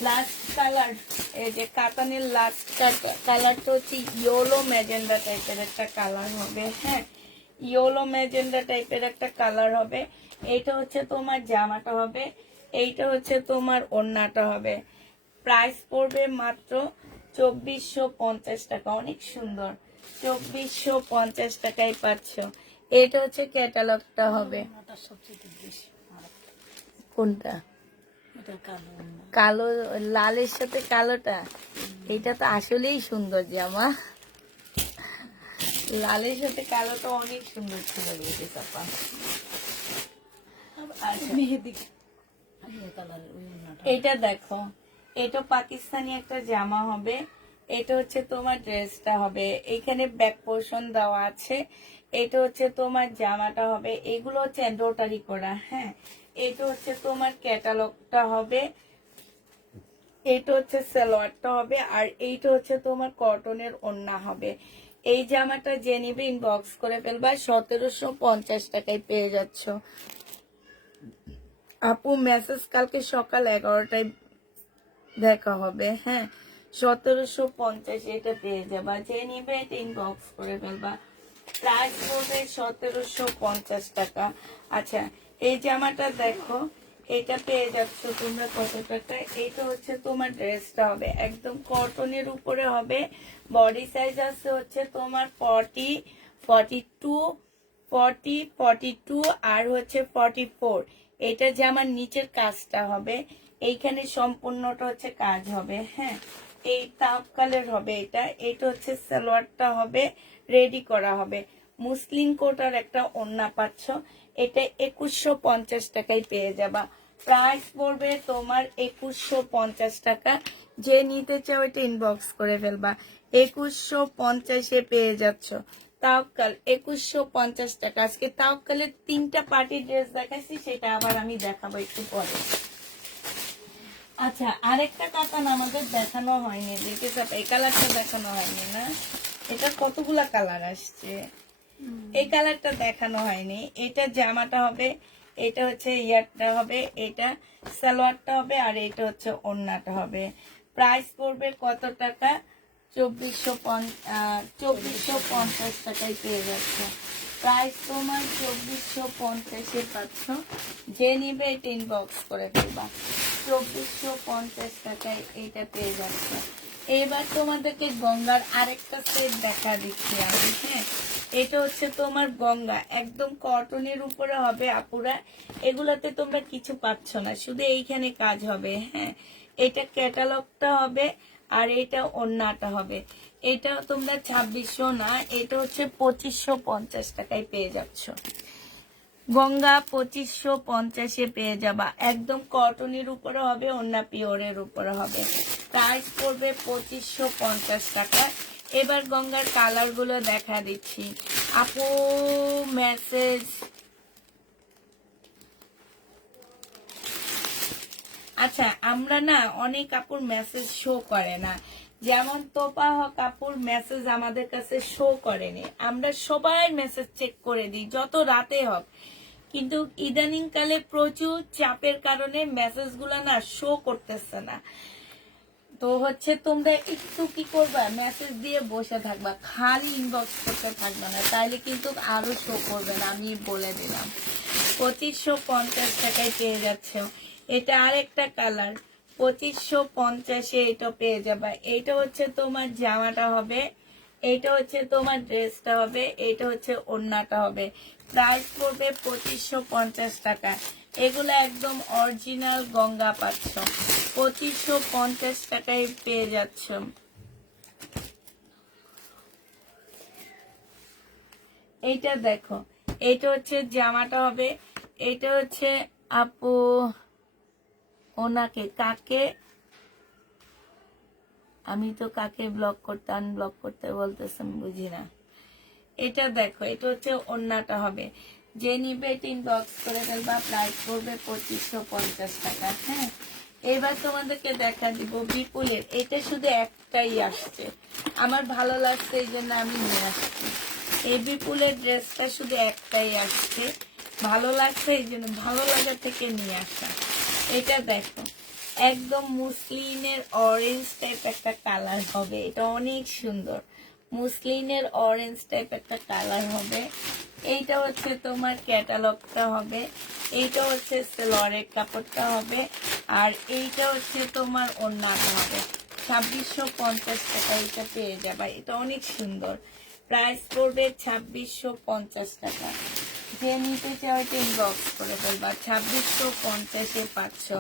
লাস্ট কালার, এই যে কাতানের লাস্ট কালারটা হচ্ছে ইয়েলো ম্যাজেন্ডা টাইপের একটা কালার হবে। হ্যাঁ, ইয়েলো ম্যাজেন্ডা টাইপের একটা কালার হবে। এইটা হচ্ছে তোমার জামাটা হবে, এইটা হচ্ছে তোমার ওড়নাটা হবে। প্রাইস পড়বে মাত্র 2450 টাকা। অনেক সুন্দর, 2450 টাকায় পাচ্ছ। এটা হচ্ছে ক্যাটালগটা হবে। ওটা সবচেয়ে বেশি কোনটা? এটা কালো না। কালো, লালের সাথে কালোটা, এটা তো আসলেই সুন্দর জামা। লালের সাথে কালোটা অনেক সুন্দর ছিল বিউটি চাপা। আচ্ছা, মেহেদি কালার ওই ওড়নাটা। এটা দেখো, এটা পাকিস্তানি একটা জামা হবে, এটা হচ্ছে তোমার ড্রেসটা হবে। এখানে ব্যাক পোর্শন দেওয়া আছে। এটা হচ্ছে তোমার জামাটা হবে, এগুলো হচ্ছে এমব্রয়ডারি করা। হ্যাঁ, এটা হচ্ছে তোমার ক্যাটালগটা হবে, এইটা হচ্ছে সালোয়ারটা হবে, আর এইটা হচ্ছে তোমার কটনের ওড়না হবে। এই জামাটা যে নিবে ইনবক্স করে ফেলবা। 1750 টাকায় পেয়ে যাচ্ছ। আপু মেসেজ কালকে সকাল 11টায় দেখা হবে। হ্যাঁ, 1750 এটা পেয়ে যাবা। যে নিবে এটা ইনবক্স করে ফেলবা। প্রাইস পড়বে 1750 টাকা। আচ্ছা, এই জামাটা দেখো, এটা পেয়ে যাচ্ছ তোমরা কত টাকা? এটা হচ্ছে তোমার ড্রেসটা হবে, একদম কটনের উপরে হবে। বডি সাইজ আছে হচ্ছে তোমার 40, 42, 40, 42 আর হচ্ছে 44। এটা জামার নিচের কাজটা হবে, এইখানে সম্পূর্ণটা হচ্ছে কাজ হবে। হ্যাঁ, এই তাপ কালার হবে এটা। এটা হচ্ছে সালোয়ারটা হবে, রেডি করা হবে। মুসলিম কোটার একটা ওড়না পাচ্ছ। এটা 2150 টাকায় পেয়ে যাবা। প্রাইস পড়বে তোমার 2150 টাকা। যে নিতে চাও এটা ইনবক্স করে ফেলবা। 2150 পেয়ে যাচ্ছ। তাওকাল 2150 টাকা। আজকে তাওকালের 3টা পার্টি ড্রেস দেখাইছি, সেটা আবার আমি দেখাবো একটু পরে। আচ্ছা, আরেকটা কাতান আমাদের দেখানো হয়নি, দেখেছ? এই কালারটা দেখানো হয়নি না? এটা কতগুলা কালার আসছে, এই কালারটা দেখানো হয়নি। এটা জামাটা হবে, এটা হচ্ছে ইয়ারটা হবে, এটা সালোয়ারটা হবে, আর এটা হচ্ছে ওড়নাটা হবে। প্রাইস পড়বে কত টাকা? 2450 টাকায় পেয়ে যাচ্ছে। প্রাইস তোমার 2450 পাচ্ছ। যে নিবে এটা ইনবক্স করে ফেলবা। 2450 টাকায় এটা পেয়ে যাচ্ছে। এবার তোমাদেরকে গঙ্গার আরেকটা সেট দেখা দিচ্ছি আমি। হ্যাঁ, এটা হচ্ছে তোমার গঙ্গা, একদম কটনের উপরে হবে আপুরা। এগুলাতে তোমরা কিছু পাচ্ছ না, শুধু এইখানে কাজ হবে। হ্যাঁ, এটা ক্যাটালগটা হবে, আর এটা ওড়নাটা হবে। এটা তোমরা 2600 না, এটা হচ্ছে 2550 টাকায় পেয়ে যাচ্ছ। গঙ্গা 2550 পেয়ে যাবা। একদম কটনের উপরে হবে, ওড়না পিওরের উপরে হবে। প্রাইস পড়বে 2550 টাকা। এবার গঙ্গার কালার গুলো দেখা দিচ্ছি। আপু মেসেজ, আচ্ছা আমরা না অনেক আপুর মেসেজ শো করে না, যেমন তোপা হক আপুর মেসেজ আমাদের কাছে শো করেনি। আমরা সবাই মেসেজ চেক করে দিই যত রাতে হোক, কিন্তু ইদানিং কালে প্রচুর চাপের কারণে মেসেজ গুলা না শো করতেছে না। তো হচ্ছে তোমরা একটু কি করবা, মেসেজ দিয়ে বসে থাকবা, খালি ইনবক্স করতে থাকবা না, তাইলে কিন্তু আরো শো করবে না, আমি বলে দিলাম। 2550 টাকায় পেয়ে যাচ্ছে। এটা আরেকটা কালার, 2550 এটা পেয়ে যাবা। এটা হচ্ছে তোমার জামাটা হবে, এটা হচ্ছে তোমার ড্রেসটা হবে, এটা হচ্ছে ওড়নাটা হবে। প্রাইস পড়বে 2550 টাকা। এগুলো একদম অরিজিনাল গঙ্গা পাচ্ছ, 2550 টাকায় পেয়ে যাচ্ছ। এইটা দেখো, এটা হচ্ছে জামাটা হবে, এটা হচ্ছে আপু ওনাকে কাকে, আমি তো কাকে ব্লক করতে আনব্লক করতে বলতেছেন বুঝি না। এটা দেখো, এটা হচ্ছে ওড়নাটা হবে। যে নিবে এটা ইনবক্স করে ফেলবা। প্রাইস পড়বে 2550 টাকা। হ্যাঁ, এবার তোমাদেরকে দেখা দিব বিপুলের, এটা শুধু একটাই আসছে, আমার ভালো লাগছে এই জন্য আমি নিয়ে আসছি। এই বিপুলের ড্রেসটা শুধু একটাই আসছে, ভালো লাগছে এই জন্য, ভালো লাগা থেকে নিয়ে আসা। এটা দেখো একদম মুসলিনের অরেঞ্জ টাইপ একটা কালার হবে, এটা অনেক সুন্দর, মুসলিনের অরেঞ্জ টাইপ একটা কালার হবে। এইটা হচ্ছে তোমার ক্যাটালগটা হবে, এইটা হচ্ছে সেলরের কাপড়টা হবে, আর এইটা হচ্ছে তোমার ওড়নাটা হবে। 2650 টাকা এটা পেয়ে যাবে, এটা অনেক সুন্দর। প্রাইস পড়বে 2650 টাকা। যে নিতে চাও এটা ইনবক্স করে ফেলবা, 2650-এ 500।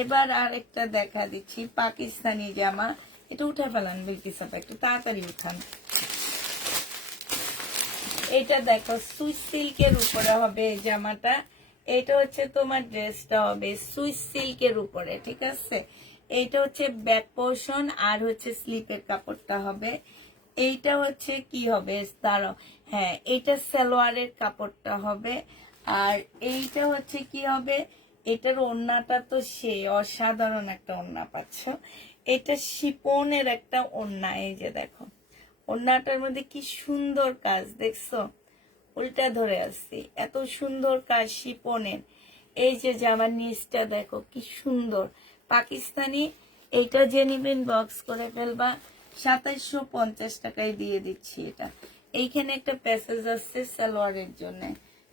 এবার আরেকটা দেখা দিচ্ছি পাকিস্তানি জামা, এটা উঠে ফেলান বিলকিস আপা, একটু তাড়াতাড়ি উঠান। এটা দেখো সুইস সিল্কের উপরে হবে এই জামাটা, এটা হচ্ছে তোমার ড্রেসটা হবে সুইস সিল্কের উপরে, ঠিক আছে। এইটা হচ্ছে ব্যাক পোর্শন আর হচ্ছে স্লিপের কাপড়টা হবে। এইটা হচ্ছে কি হবে তারও, হ্যাঁ এটা সালোয়ারের কাপড়টা হবে। আর এইটা হচ্ছে কি হবে, এটার ওড়নাটা তো সে অসাধারণ একটা ওড়না পাচ্ছ, এটা শিপনের একটা ওড়না। এই যে দেখো ওড়নাটার মধ্যে কি সুন্দর কাজ দেখছো, উল্টা ধরে আসছি, এত সুন্দর কাজ শিপনের। এই যে জামার নিচটা দেখো কি সুন্দর পাকিস্তানি। এইটা যে নিবেন বক্স করে ফেলবা, 2750 টাকায় দিয়ে দিচ্ছি এটা। এইখানে একটা প্যাসেজ আসছে সালোয়ারের জন্য,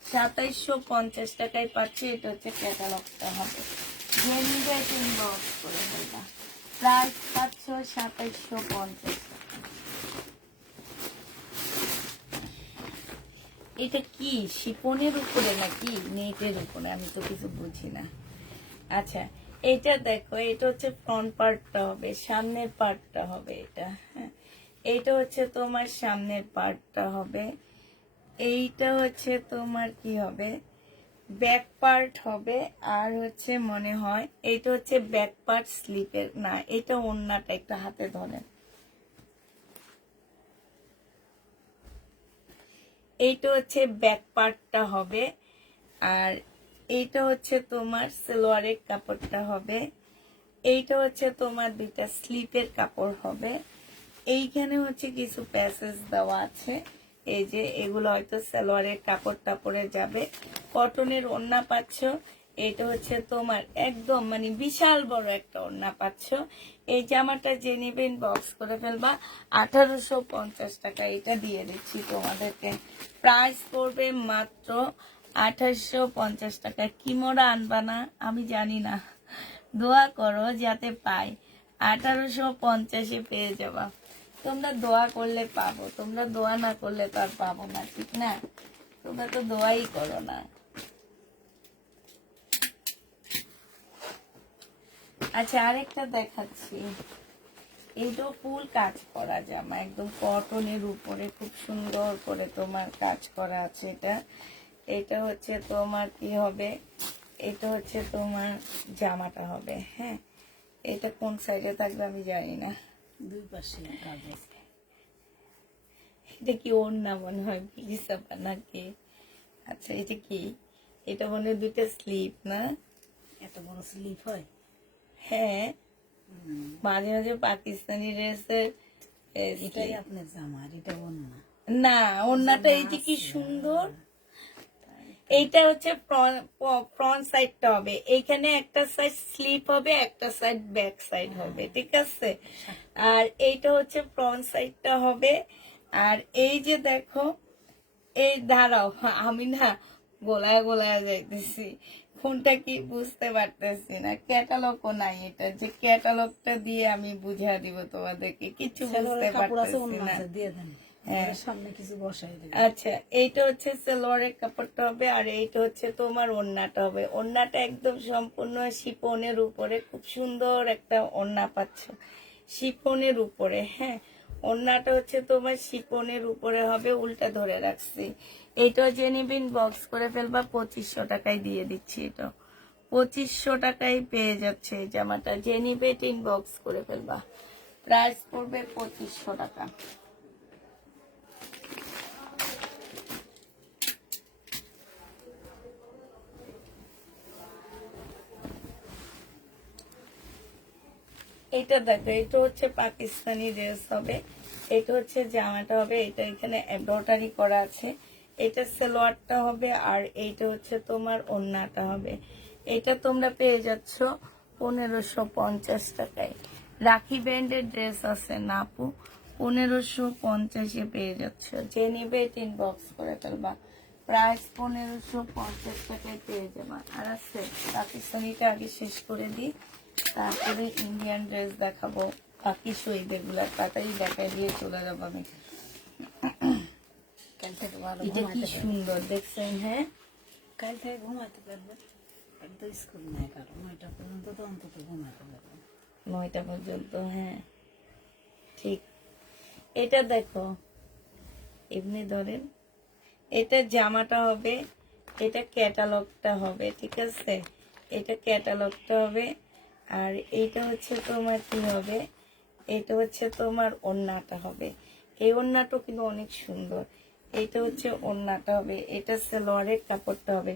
2750 টাকায় পাচ্ছি। এটা হচ্ছে ক্যাটালগটা হবে, যে নিবে এটা বক্স করে ফেলবা, প্রাইস পাচ্ছ 2750 টাকা। এটা কি শিপনের উপরে নাকি নেটের উপরে, আমি তো কিছু বুঝি না। আচ্ছা এটা দেখো, এটা হচ্ছে ফ্রন্ট পার্টটা হবে, সামনের পার্টটা হবে এটা, হ্যাঁ এইটা হচ্ছে তোমার সামনের পার্টটা হবে। এইটা হচ্ছে তোমার কি হবে, ব্যাক পার্ট হবে। আর হচ্ছে মনে হয় এইটা হচ্ছে ব্যাক পার্ট স্লিপের, না এটা ওড়নাটা, একটা হাতে ধরেন। এইটা হচ্ছে ব্যাক পার্টটা হবে, আর এইটা হচ্ছে তোমার সালোয়ারের কাপড়টা হবে। এইটা হচ্ছে তোমার দুইটা স্লিপের কাপড় হবে। এইখানে হচ্ছে কিছু প্যাসেজ দেওয়া আছে, এই যে এগুলো হয়তো সালোয়ারের কাপড় টাপড়ে যাবে। কটনের ওড়না পাচ্ছ, এটা হচ্ছে তোমার একদম মানে বিশাল বড় একটা ওড়না পাচ্ছ। এই জামাটা যে নিবেন বক্স করে ফেলবা, 1850 টাকা এটা দিয়ে দিচ্ছি তোমাদেরকে। প্রাইস পড়বে মাত্র 2850 টাকা। কি মোড়া আনবা না আমি জানি না, দোয়া করো যাতে পাই। 1850-এ পেয়ে যাবা, তোমরা দোয়া করলে পাবো, তোমরা দোয়া না করলে তো আর পাবো না, ঠিক না? তোমরা তো দোয়াই করো না। আচ্ছা আরেকটা দেখাচ্ছি, এইটাও ফুল কাজ করা জামা, একদম কটনের উপরে খুব সুন্দর করে তোমার কাজ করা আছে। এটা এটা হচ্ছে তোমার কি হবে, এটা হচ্ছে তোমার জামাটা হবে, হ্যাঁ এটা কোন সাইডে থাকবে আমি জানি না, দুই পাশে কাজ আছে। এটা কি ওড়না মনে হয় প্লিজ নাকি? আচ্ছা এটা কি, এটা মনে হয় দুইটা স্লিপ না? এত বড় স্লিপ হয়? হ্যাঁ মাঝে মাঝে পাকিস্তানি ড্রেসের এটাই আপনার জামা, আর এটা ওড়না না, ওড়নাটা এই যে কি সুন্দর। এইটা হচ্ছে ফ্রন্ট সাইডটা হবে, এইখানে একটা সাইড স্লিপ হবে, একটা সাইড ব্যাক সাইড হবে, ঠিক আছে। আর এইটা হচ্ছে ফ্রন্ট সাইডটা হবে। আর এই যে দেখো, এই দাঁড়াও আমি না গোলায় গোলায় যাইতেছি, কোনটা কি বুঝতে পারতেছি না, ক্যাটালগও নাই, এটা যে ক্যাটালগটা দিয়ে আমি বুঝা দিব তোমাদেরকে, কিছু বুঝতে কাপড় আছে, পারতেছি ওড়না না। আছে, দিয়ে দেন। হ্যাঁ সামনে কিছু বসাই দেবে। আচ্ছা এইটা হচ্ছে সালোয়ারের কাপড়টা হবে, আর এইটা হচ্ছে তোমার ওড়নাটা হবে। ওড়নাটা একদম সম্পূর্ণ শিফনের উপরে, খুব সুন্দর একটা ওড়না পাচ্ছ শিফনের উপরে, হ্যাঁ ওড়নাটা হচ্ছে তোমার শিফনের উপরে হবে, উল্টা ধরে রাখছি। এইটা যে নিবেন বক্স করে ফেলবা, 2500 টাকায় দিয়ে দিচ্ছি। এটা 2500 টাকায় পেয়ে যাচ্ছে এই জামাটা, যে নিবে বক্স করে ফেলবা, প্রাইস পড়বে 2500 টাকা। এটা দেখো, এটা হচ্ছে পাকিস্তানি ড্রেস হবে, এটা হচ্ছে জামাটা হবে, এটা এখানে এমব্রয়ডারি করা আছে, এটা সালোয়ারটা হবে, আর এইটা হচ্ছে তোমার ওড়নাটা হবে। এটা তোমরা পেয়ে যাচ্ছ 1550 টাকায়। রাখি ব্র্যান্ডের ড্রেস আছে না আপু, 1550-এ পেয়ে যাচ্ছ। যে নিবে এটা ইনবক্স করে ফেলবা, প্রাইস 1550 টাকায় পেয়ে যাবা। আর আছে পাকিস্তানিটা আগে শেষ করে দিই, তারপরে ইন্ডিয়ান ড্রেস দেখাবো। বাকি শহীদ এগুলা তাড়াতাড়ি দেখাই দিয়ে চলে যাবো আমি। কাল থেকে ভালো এটা কি ঘুমাতে পারবে। সুন্দর দেখছেন? হ্যাঁ, কাল থেকে ঘুমাতে পারবে। কাল তো স্কুল নাই কারণ 9টা পর্যন্ত তো অন্তত ঘুমাতে পারবে। 9টা পর্যন্ত। হ্যাঁ ঠিক। এটা দেখো, এমনি ধরেন, এটা জামাটা হবে, এটা ক্যাটালগটা হবে, ঠিক আছে, এটা ক্যাটালগটা হবে। আর এইটা হচ্ছে তোমার কি হবে, এটা হচ্ছে তোমার ওড়নাটা হবে। এই ওড়নাটা কিন্তু অনেক সুন্দর। এইটা হচ্ছে ওড়নাটা হবে, এটা সালোয়ারের কাপড়টা হবে।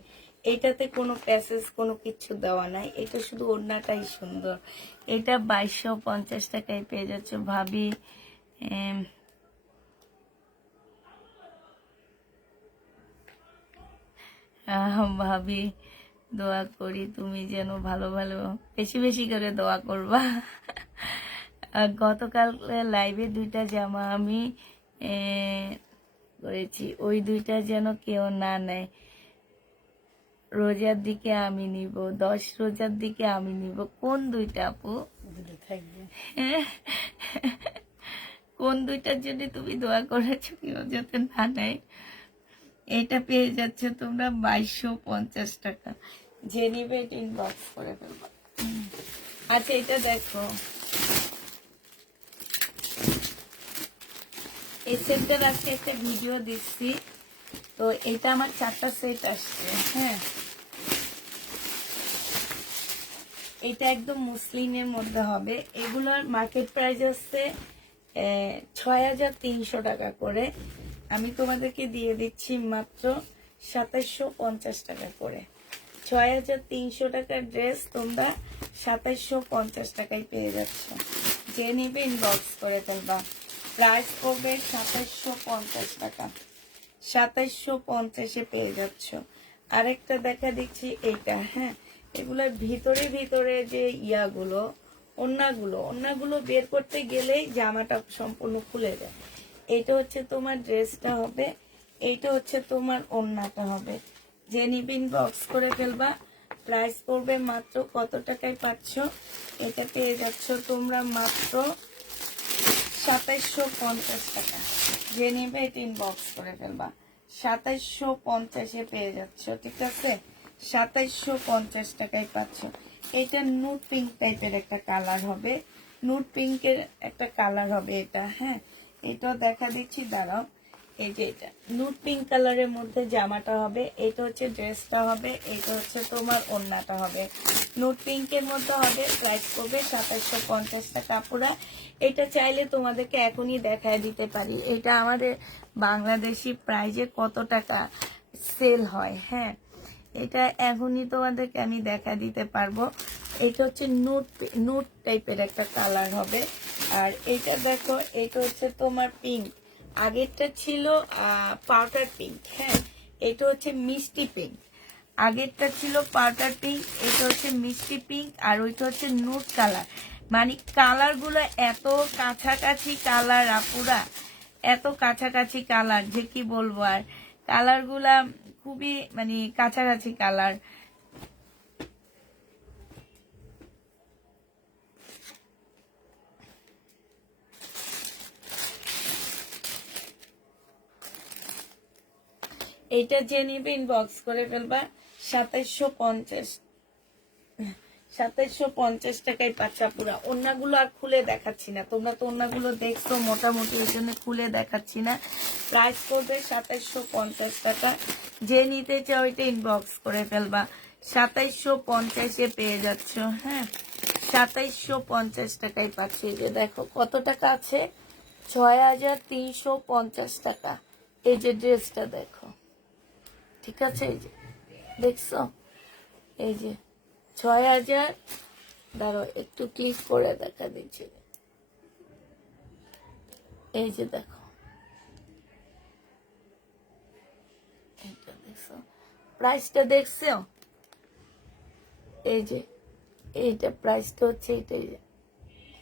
এটাতে কোনো প্যাসেজ কোনো কিছু দেওয়া নাই, এটা শুধু ওড়নাটাই সুন্দর। এটা 2250 টাকায় পেয়ে যাচ্ছ ভাবি। ভাবি দোয়া করি তুমি যেন ভালো ভালো বেশি বেশি করে দোয়া করবা। গতকাল লাইভে 2টা জামা আমি করেছি, ওই 2টা যেন কেউ না নেয়। রোজার দিকে আমি নিব, 10 রোজার দিকে আমি নিব। কোন 2টা আপু? দুটো থাকবে। কোন 2টার জন্য তুমি দোয়া করেছো কেউ যাতে না নেয়? এটা পেয়ে যাচ্ছে তোমরা 2250 টাকা। যে নিবে এটা ইনবক্স করে ফেলবা। আচ্ছা এটা দেখো, এই সেটটার আজকে একটা ভিডিও দিচ্ছি, তো এটা আমার 4টা সেট আসছে। হ্যাঁ, এটা একদম মুসলিমের মধ্যে হবে। এগুলোর মার্কেট প্রাইস আছে 6300 টাকা করে। আমি তোমাদেরকে দিয়ে দিচ্ছি মাত্র 2750 টাকা করে। 6300 টাকার ড্রেস তোমরা 2750 টাকায় পেয়ে যাচ্ছ। যে নিবে ইনবক্স করে ফেলবা। প্রাইস পড়বে 2750 টাকা। 2750-এ পেয়ে যাচ্ছ। আরেকটা দেখা দিচ্ছি এইটা। হ্যাঁ, এগুলোর ভিতরে ভিতরে যে ওড়নাগুলো বের করতে গেলেই জামাটা সম্পূর্ণ খুলে যায়। এইটা হচ্ছে তোমার ড্রেসটা হবে, এইটা হচ্ছে তোমার ওড়নাটা হবে। যে নিবিন বক্স করে ফেলবা। প্রাইস পড়বে মাত্র কত টাকায় পাচ্ছ? এটা পেয়ে যাচ্ছ তোমরা মাত্র 2750 টাকা। যে নিবে এটা ইনবক্স করে ফেলবা। 2750-এ পেয়ে যাচ্ছ, ঠিক আছে? 2750 টাকায় পাচ্ছ। এটা নুট পিঙ্ক টাইপের একটা কালার হবে, নুট পিঙ্কের একটা কালার হবে এটা। হ্যাঁ, এটাও দেখা দিচ্ছি, দাঁড়াও। এই যে এটা নুট পিঙ্ক কালারের মধ্যে জামাটা হবে, এটা হচ্ছে ড্রেসটা হবে, এটা হচ্ছে তোমার ওড়নাটা হবে। নুট পিঙ্কের মধ্যে হবে। প্রাইস করবে 2750 টাকা পুরা। এটা চাইলে তোমাদেরকে এখনই দেখায় দিতে পারি, এটা আমাদের বাংলাদেশি প্রাইজে কত টাকা সেল হয়। হ্যাঁ, এটা এখনই তোমাদেরকে আমি দেখা দিতে পারবো। এটা হচ্ছে নুট টাইপের একটা কালার হবে। আর এটা দেখো, এটা হচ্ছে তোমার পিঙ্ক। আগেরটা ছিল পাউডার পিঙ্ক। হ্যাঁ, এটা হচ্ছে মিষ্টি পিঙ্ক। আগেরটা ছিল পাউডার পিঙ্ক, এটা হচ্ছে মিষ্টি পিঙ্ক, আর ওইটা হচ্ছে নুট কালার। মানে কালারগুলো এত কাছাকাছি কালার আপুরা, এত কাছাকাছি কালার যে কি বলবো। আর কালারগুলা খুবই মানে কাছাকাছি কালার। এইটা যে নিবে ইনবক্স করে ফেলবা। 2750 টাকায় পাচ্ছা পুরা। ওড়নাগুলো আর খুলে দেখাচ্ছি না, তোমরা তো ওড়নাগুলো দেখছো মোটামুটি, এই জন্য খুলে দেখাচ্ছি না। প্রাইস করবে 2750 টাকা। যে নিতে চাও এটা ইনবক্স করে ফেলবা। 2750-এ পেয়ে যাচ্ছ। হ্যাঁ, 2750 টাকায় পাচ্ছ। এই যে দেখো কত টাকা আছে, 6350 টাকা। এই যে ড্রেসটা দেখো, ঠিক আছে, এই যে দেখছো, এই যে দাঁড়াও একটু ক্লিক করে দেখা দিচ্ছি। এই যে দেখো, এটা দেখছো, প্রাইসটা দেখছো? এই যে এইটা প্রাইসটা হচ্ছে এইটাই,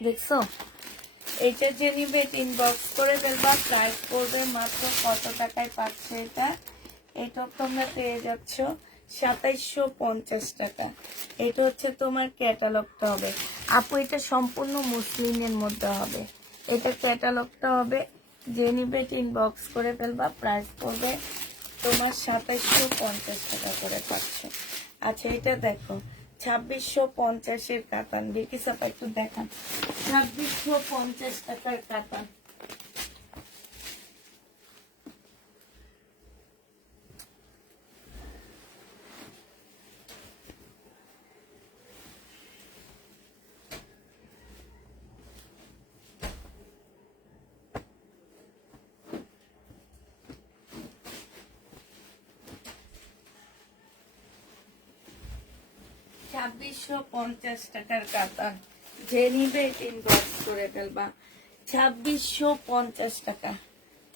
দেখছো? এইটা যে নিবে ইনবক্স করে ফেলবা, প্রাইস পড়বে মাত্র কত টাকায় পাচ্ছে এটা? এটা তোমরা পেয়ে যাচ্ছ 2750 টাকা। এটা হচ্ছে তোমার ক্যাটালগটা হবে আপু, এটা সম্পূর্ণ মুসলিমের মধ্যে হবে। এটা ক্যাটালগটা হবে, যে নিবে ইনবক্স করে ফেলবা, প্রাইস পড়বে তোমার 2750 টাকা করে পাচ্ছ। আচ্ছা এটা দেখো 2650-এর কাতান, বিকিস আপা একটু দেখান, 2650 টাকার কাতান। $2650 টাকার কাতান, যে নিবে ইনবক্স করে ফেলবা। 2650 টাকা,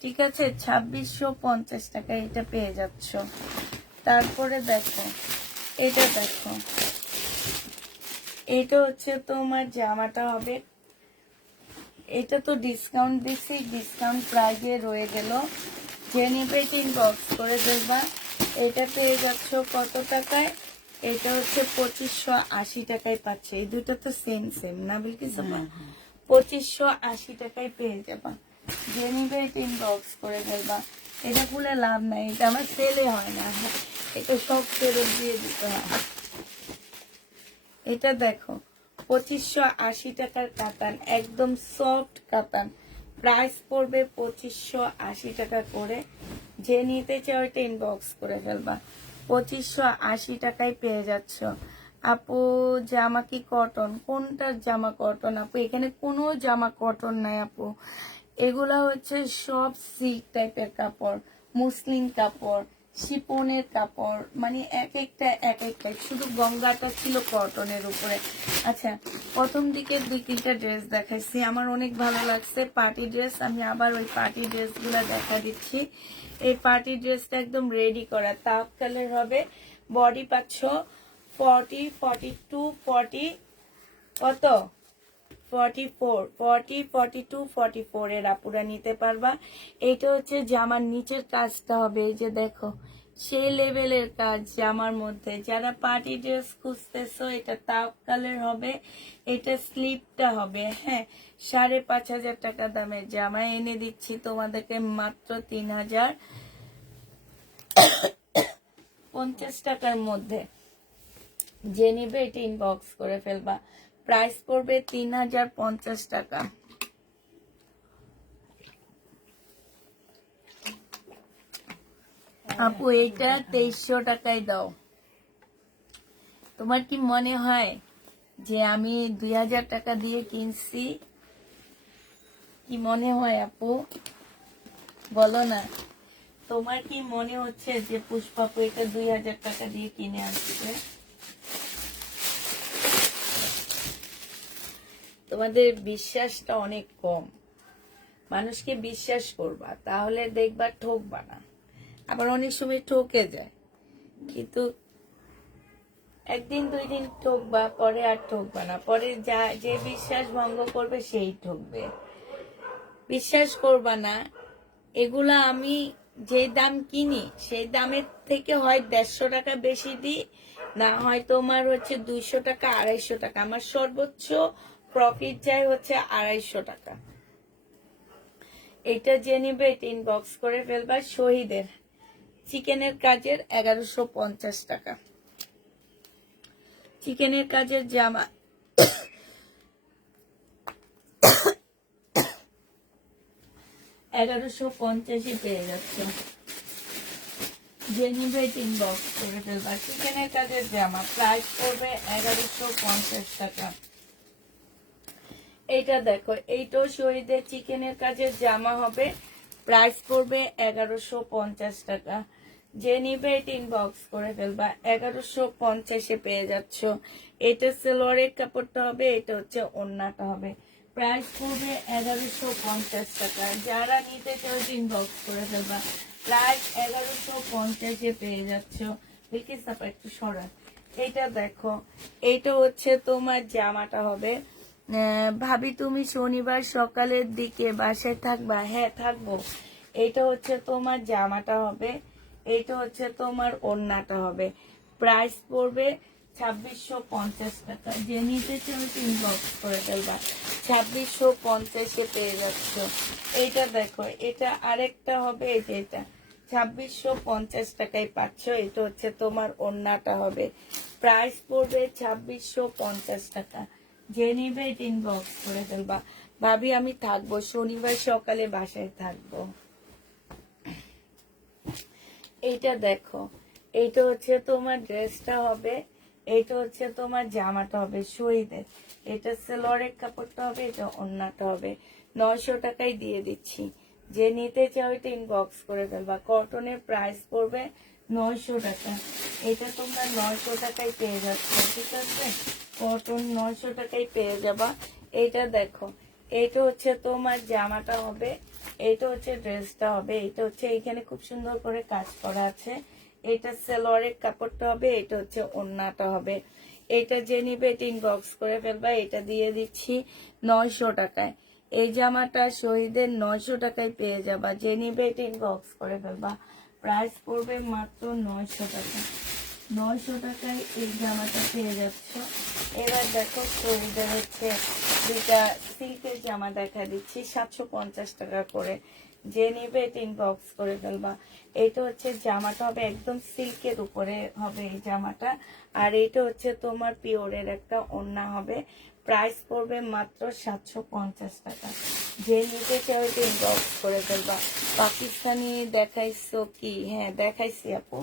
ঠিক আছে? 2650 টাকা এটা পেয়ে যাচ্ছ। তারপরে দেখো, এটা দেখো, এটা হচ্ছে তোমার জামাটা হবে, এটা তো ডিসকাউন্ট দিচ্ছি, ডিসকাউন্ট প্রাইজে রয়ে গেল, যে নিবে ইনবক্স করে ফেলবা। এটা পেয়ে যাচ্ছ কত টাকায়? এটা হচ্ছে 2580 টাকায় পাচ্ছে। এই দুটো তো সেম সেম না বিলকিস আপা? 2580 টাকায় পেয়ে যাবা, যে নিবে ইনবক্স করে ফেলবা। এটা খুলে লাভ নাই, এটা আমার সেলে হয় না, এটা সব ফেরত দিয়ে দিতে হয়। এটা দেখো 2580 টাকার কাতান, একদম সফট কাতান, প্রাইস পড়বে 2580 টাকা করে। যে নিতে চাও এটা ইনবক্স করে ফেলবা, 2580 টাকায় পেয়ে যাচ্ছ। আপু জামা কি কটন? কোনটার জামা কটন আপু? এখানে কোনো জামা কটন নাই আপু, এগুলা হচ্ছে সব সিল্ক টাইপের কাপড়, মুসলিম কাপড়, শিপনের কাপড়, মানে এক একটা এক একটা, শুধু গঙ্গাটা ছিল কটনের উপরে। আচ্ছা প্রথম দিকে 2-3টা ড্রেস দেখাইছি, আমার অনেক ভালো লাগছে পার্টি ড্রেস, আমি আবার ওই পার্টি ড্রেসগুলো দেখা দিচ্ছি। এই পার্টি ড্রেসটা একদম রেডি করা, তাপ কালার হবে, বডি পাচ্ছ 40, 42, 40, কত 44, 40, 42, 44 এর আপুরা নিতে পারবা। এটা হচ্ছে জামার নিচের কাজটা হবে, এই যে দেখো সেই লেভেলের কাজ জামার মধ্যে। যারা পার্টি ড্রেস খুঁজতেছো, এটা তাপ কালার হবে, এটা স্লিপটা হবে। হ্যাঁ 5500 টাকা দামের জামা এনে দিচ্ছি তোমাদেরকে মাত্র 3050 টাকার মধ্যে। যে নিবে এটা ইনবক্স করে ফেলবা, প্রাইস পড়বে 3050 টাকা। আপু এইটা 2300 টাকায় দাও। তোমার কি মনে হয় যে আমি 2000 টাকা দিয়ে কিনছি? কি মনে হয় আপু বলো না? তোমার কি মনে হচ্ছে যে পুষ্পাপু এটা 2000 টাকা দিয়ে কিনে আসছে? তোমাদের বিশ্বাসটা অনেক কম, মানুষকে বিশ্বাস করবা তাহলে দেখবা ঠকবা না। আবার অনেক সময় ঠকে যায়, কিন্তু একদিন 2 দিন ঠকবা, পরে আর ঠকবা না, পরে যা যে বিশ্বাস ভঙ্গ করবে সেই ঠকবে। বিশ্বাস করবা না, এগুলা আমি যে দাম কিনি সেই দামের থেকে হয় 150 টাকা বেশি দিই, না হয় তোমার হচ্ছে 200 টাকা 250 টাকা, আমার সর্বোচ্চ প্রফিট যায় হচ্ছে 250 টাকা। এটা যে নিবে এটা ইনবক্স করে ফেলবা। শহীদের চিকেনের কাজের 1150 টাকা, চিকেনের কাজের জামা 1150 পেয়ে যাচ্ছে, যে নিবে এটা ইনবক্স করে ফেলবা। চিকেনের কাজের জামা প্রাইস পড়বে 1150 টাকা। এইটা দেখো, এইটাও শহীদের চিকেনের কাজের জামা হবে, প্রাইস পড়বে 1150 টাকা। যে নিবে এটা ইনবক্স করে ফেলবা। 1150 পেয়ে যাচ্ছ। এটা সালোয়ারের কাপড়টা হবে, এটা হচ্ছে ওড়নাটা হবে। প্রাইস পড়বে 1150 টাকা। যারা নিতে চাও ইনবক্স করে ফেলবা। প্রাইস 1150 পেয়ে যাচ্ছ। বিলকিস আপা একটু সরা। এটা দেখো, এটা হচ্ছে তোমার জামাটা হবে। ভাবি তুমি শনিবার সকালের দিকে বাসায় থাকবা? হ্যাঁ থাকবো। এটা হচ্ছে তোমার জামাটা হবে, এটা হচ্ছে তোমার ওড়নাটা হবে। প্রাইস পড়বে 2650 টাকা। যে নিতে চাও ইনবক্স করে ফেলবা। 2650 পেয়ে যাচ্ছ। এটা দেখো, এটা আরেকটা হবে, এই যে এটা 2650 টাকায় পাচ্ছ। এটা হচ্ছে তোমার ওড়নাটা হবে। প্রাইস পড়বে 2650 টাকা। যে নিবে এটা ইনবক্স করে ফেলবা। ভাবি আমি থাকবো, শনিবার সকালে বাসায় থাকবো। এইটা দেখো, এইটা হচ্ছে তোমার ড্রেসটা হবে, এইটা হচ্ছে তোমার জামাটা হবে শহীদের। এটা সালোয়ারের কাপড়টা হবে, এটা ওড়নাটা হবে। 900 টাকায় দিয়ে দিচ্ছি। যে নিতে চাও এটা ইনবক্স করে ফেলবা। কটনের প্রাইস পড়বে 900 টাকা। এটা তোমরা 900 টাকায় পেয়ে যাচ্ছ, ঠিক আছে? কটন 900 টাকায় পেয়ে যাবা। এটা দেখো, এটা হচ্ছে তোমার জামাটা হবে, এটা হচ্ছে ড্রেসটা হবে, এটা হচ্ছে এখানে খুব সুন্দর করে কাজ করা আছে। এটা সালোয়ারের কাপড়টা হবে, এটা হচ্ছে ওড়নাটা হবে। এটা যে নিবে এটা ইনবক্স করে ফেলবা। এটা দিয়ে দিচ্ছি 900 টাকায়। এই জামাটা শহীদের 900 টাকায় পেয়ে যাবা। যে নিবে এটা ইনবক্স করে ফেলবা। প্রাইস পড়বে মাত্র 900 টাকা। 900 টাকায় এই জামাটা পেয়ে যাচ্ছ। এবার দেখো শহীদের হচ্ছে দুইটা সিল্কের জামা দেখা দিচ্ছি 750 টাকা করে। যে নিবে এটা ইনবক্স করে ফেলবা। এটা হচ্ছে জামাটা হবে একদম সিল্কের উপরে হবে এই জামাটা। আর এটা হচ্ছে তোমার পিওরের একটা ওড়না হবে। প্রাইস পড়বে মাত্র 750 টাকা। যে নিতে চাও এটা ইনবক্স করে ফেলবা। পাকিস্তানি দেখাইছো কি? হ্যাঁ দেখাইছি আপু।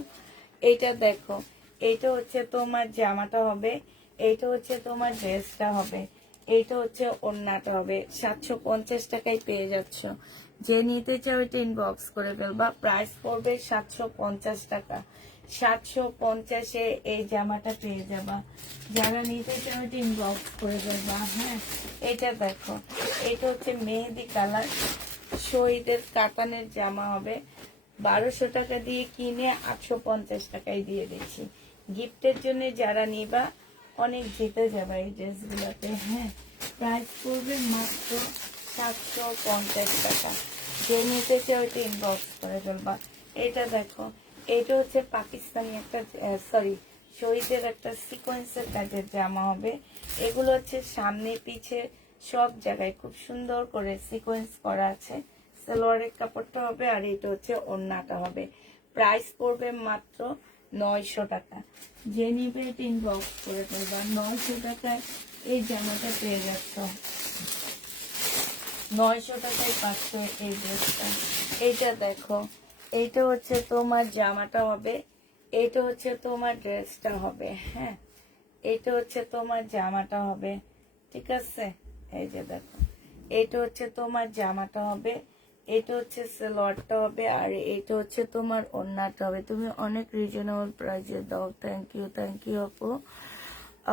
এইটা দেখো, এইটা হচ্ছে তোমার জামাটা হবে, এইটা হচ্ছে তোমার ড্রেসটা হবে, এইটা হচ্ছে ওড়নাটা হবে। 750 টাকায় পেয়ে যাচ্ছ। যে নিতে চাও এটা ইনবক্স করে ফেলবা। প্রাইস পড়বে 750 টাকা। 750-এ এই জামাটা পেয়ে যাবা। যারা নিতে চাও এটা ইনবক্স করে ফেলবা। হ্যাঁ, এটা দেখো, এটা হচ্ছে মেহেদি কালার শহীদের কাতানের জামা হবে। 1200 টাকা দিয়ে কিনে 850 টাকায় দিয়ে দিচ্ছি। গিফটের জন্য যারা নিবা অনেক জিতে যাবে এই ড্রেসগুলোতে। হ্যাঁ, প্রাইস পড়বে মাত্র 750 টাকা। যে নিতে চাও এটা ইনবক্স করে ফেলবা। এটা দেখো, এটা হচ্ছে পাকিস্তানি একটা সরি শহীদের একটা সিকোয়েন্সের কাজের জামা হবে। এগুলো হচ্ছে সামনে পিছে সব জায়গায় খুব সুন্দর করে সিকোয়েন্স করা আছে। সালোয়ারের কাপড়টা হবে, আর এটা হচ্ছে ওড়নাটা হবে। প্রাইস পড়বে মাত্র 900 টাকা। যে নিবে এটা ইনবক্স করে ফেলবা। 900 টাকায় এই জামাটা পেয়ে যাচ্ছ। 900 টাকায় পাচ্ছ এই ড্রেসটা। এইটা দেখো, এইটা হচ্ছে তোমার জামাটা হবে, এইটা হচ্ছে তোমার ড্রেসটা হবে। হ্যাঁ, এইটা হচ্ছে তোমার জামাটা হবে, ঠিক আছে? এই যে দেখো, এইটা হচ্ছে তোমার জামাটা হবে, এটা হচ্ছে সালোয়ারটা হবে, আর এইটা হচ্ছে তোমার ওড়নাটা হবে। তুমি অনেক রিজনেবল প্রাইসে দাও। থ্যাংক ইউ আপু।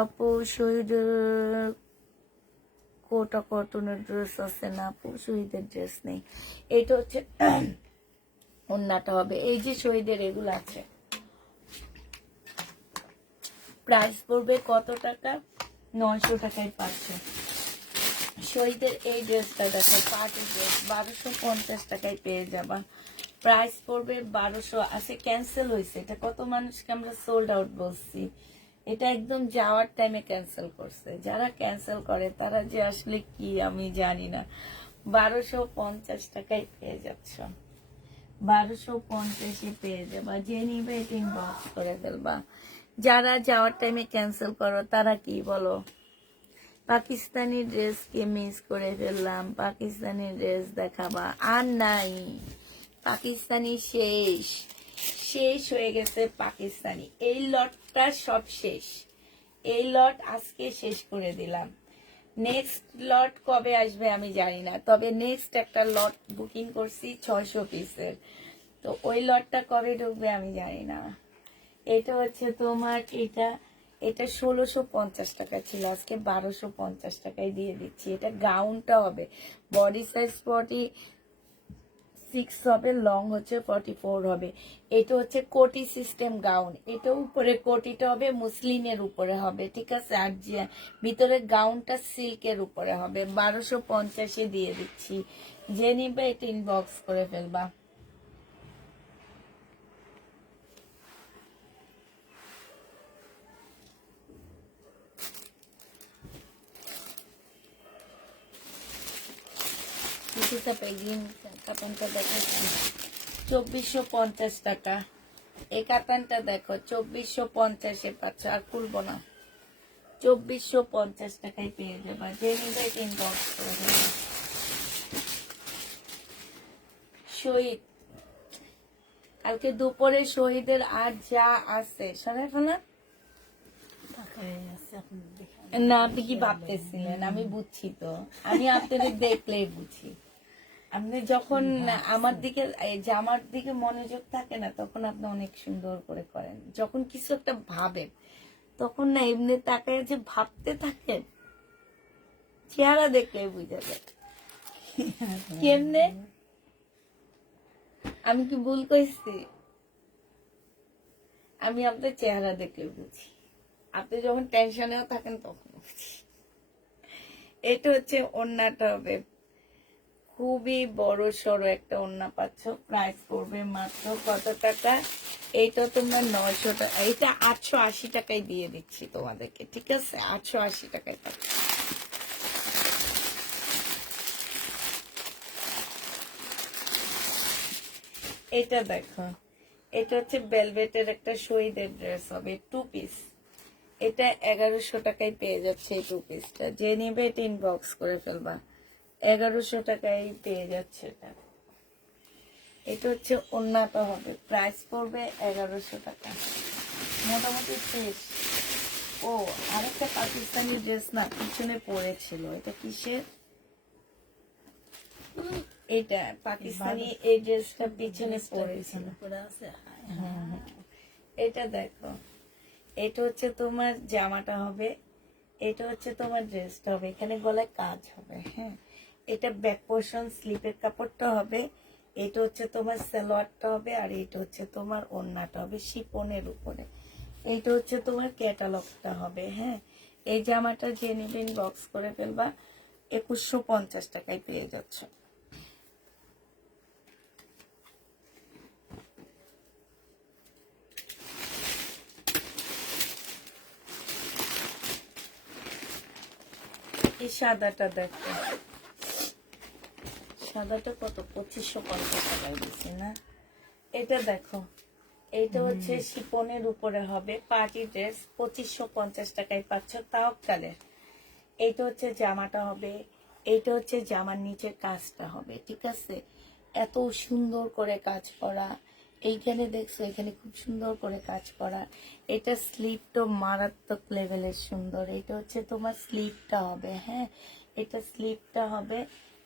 আপু শহীদের কোটা কটনের ড্রেস আছে না আপু? শহীদের ড্রেস নেই। এটা হচ্ছে ওড়নাটা হবে। এই যে শহীদের এগুলো আছে। প্রাইস পড়বে কত টাকা? 900 টাকায় পাচ্ছ। শহীদের এই ড্রেসটা দেখো, পার্টি ড্রেস 1250 টাকায় পেয়ে যাবা। প্রাইস পড়বে 1200। আছে ক্যান্সেল হয়েছে, এটা কত মানুষকে আমরা সোল্ড আউট বলছি। এটা একদম যাওয়ার টাইমে ক্যান্সেল করছে। যারা ক্যান্সেল করে তারা যে আসলে কি আমি জানি না। 1250 টাকায় পেয়ে যাচ্ছ। 1250-এ পেয়ে যাবা। যে নিবে এটা ইনবক্স করে ফেলবা। যারা যাওয়ার টাইমে ক্যান্সেল করো তারা কি বলো? পাকিস্তানি ড্রেসকে মিস করে ফেললাম। পাকিস্তানি ড্রেস দেখাবা? আর নাই, পাকিস্তানি শেষ, শেষ হয়ে গেছে পাকিস্তানি। এই লটটা সব শেষ। এই লট আজকে শেষ করে দিলাম। নেক্সট লট কবে আসবে আমি জানি না, তবে নেক্সট একটা লট বুকিং করছি 600 পিসের। তো ওই লটটা কবে ঢুকবে আমি জানি না। এটা হচ্ছে তোমার এটা 1650 টাকা ছিল, আজকে 1250 টাকায় দিয়ে দিচ্ছি। এটা গাউনটা হবে, বডি সাইজ 46 হবে, লং হচ্ছে 44 হবে। এটা হচ্ছে কোটি সিস্টেম গাউন, এটা উপরে কোটিটা হবে মুসলিনের উপরে হবে, ঠিক আছে। আর যে ভিতরে গাউনটা সিল্কের উপরে হবে। 1250 দিয়ে দিচ্ছি, যে নিবে এটা ইনবক্স করে ফেলবা। কাতানটা দেখাচ্ছি 2450 টাকা। এই কাতানটা দেখো 2450 পাচ্ছ, আর খুলবো না। 2450 টাকায় পেয়ে যাবা, যে নিবে ইনবক্স করে দেবে। শহীদ, কালকে দুপুরে শহীদের আর যা আছে সরাই ফেলা। না, আপনি কি ভাবতেছিলেন? আমি বুঝছি তো, আমি আপনাদের দেখলেই বুঝি। আপনি যখন আমার দিকে জামার দিকে মনোযোগ থাকে না, তখন আপনি অনেক সুন্দর করে করেন। যখন কিছু একটা ভাবেন, তখন না এমনি তাকায় যে ভাবতে থাকেন, চেহারা দেখলে বুঝা যায়। কেমনে? আমি কি ভুল কইছি? আমি আপনার চেহারা দেখলে বুঝি, আপনি যখন টেনশনেও থাকেন তখন বুঝি। এটা হচ্ছে ওড়নাটা হবে, খুবই বড় সড়ো একটা ওড়না পাচ্ছ। প্রাইস পড়বে মাত্র কত টাকা? এইটা তোমরা 900 টাকা, এটা 880 টাকায় দিয়ে দিচ্ছি তোমাদেরকে, ঠিক আছে। 880 টাকায় পাচ্ছ। এটা দেখো, এটা হচ্ছে ভেলভেটের একটা শহীদের ড্রেস হবে, 2 পিস। এটা 1100 টাকায় পেয়ে যাচ্ছে এই 2 পিসটা, যে নেবে এটা ইনবক্স করে ফেলবা। 1100 টাকায় পেয়ে যাচ্ছে এটা। এটা হচ্ছে ওড়নাটা হবে, প্রাইস পড়বে 1100 টাকা। মোটামুটি শেষ। ও, আরেকটা পাকিস্তানি ড্রেস না পিছনে পড়েছিল, এটা কিসের? এটা পাকিস্তানি, এই ড্রেসটা পিছনে পড়েছিল। এটা দেখো, এটা হচ্ছে তোমার জামাটা হবে, এটা হচ্ছে তোমার ড্রেসটা হবে, এখানে গলায় কাজ হবে। হ্যাঁ, এটা ব্যাক পোর্শন স্লিপের কাপড়টা হবে, এটা হচ্ছে তোমার সালোয়ারটা হবে, আর এটা হচ্ছে তোমার ওড়নাটা হবে শিপনের উপরে। এইটা হচ্ছে তোমার ক্যাটালগটা হবে। হ্যাঁ, এই জামাটা যে নেবেন বক্স করে ফেলবা, 2150 টাকায় পেয়ে যাচ্ছে। এই সাদাটা দেখো, সাদাটা কত? 2550 টাকায় দিচ্ছি না। এটা দেখো, এইটা হচ্ছে শিপনের উপরে হবে, পার্টি ড্রেস, 2550 টাকায় পাচ্ছ, তাও কালের। এইটা হচ্ছে জামাটা হবে, এইটা হচ্ছে জামার নিচের কাজটা হবে, ঠিক আছে। এত সুন্দর করে কাজ করা, এইখানে দেখছো, এখানে খুব সুন্দর করে কাজ করা। এটা স্লিপটা মারাত্মক লেভেলের সুন্দর। এটা হচ্ছে তোমার স্লিপটা হবে। হ্যাঁ, এটা স্লিপটা হবে,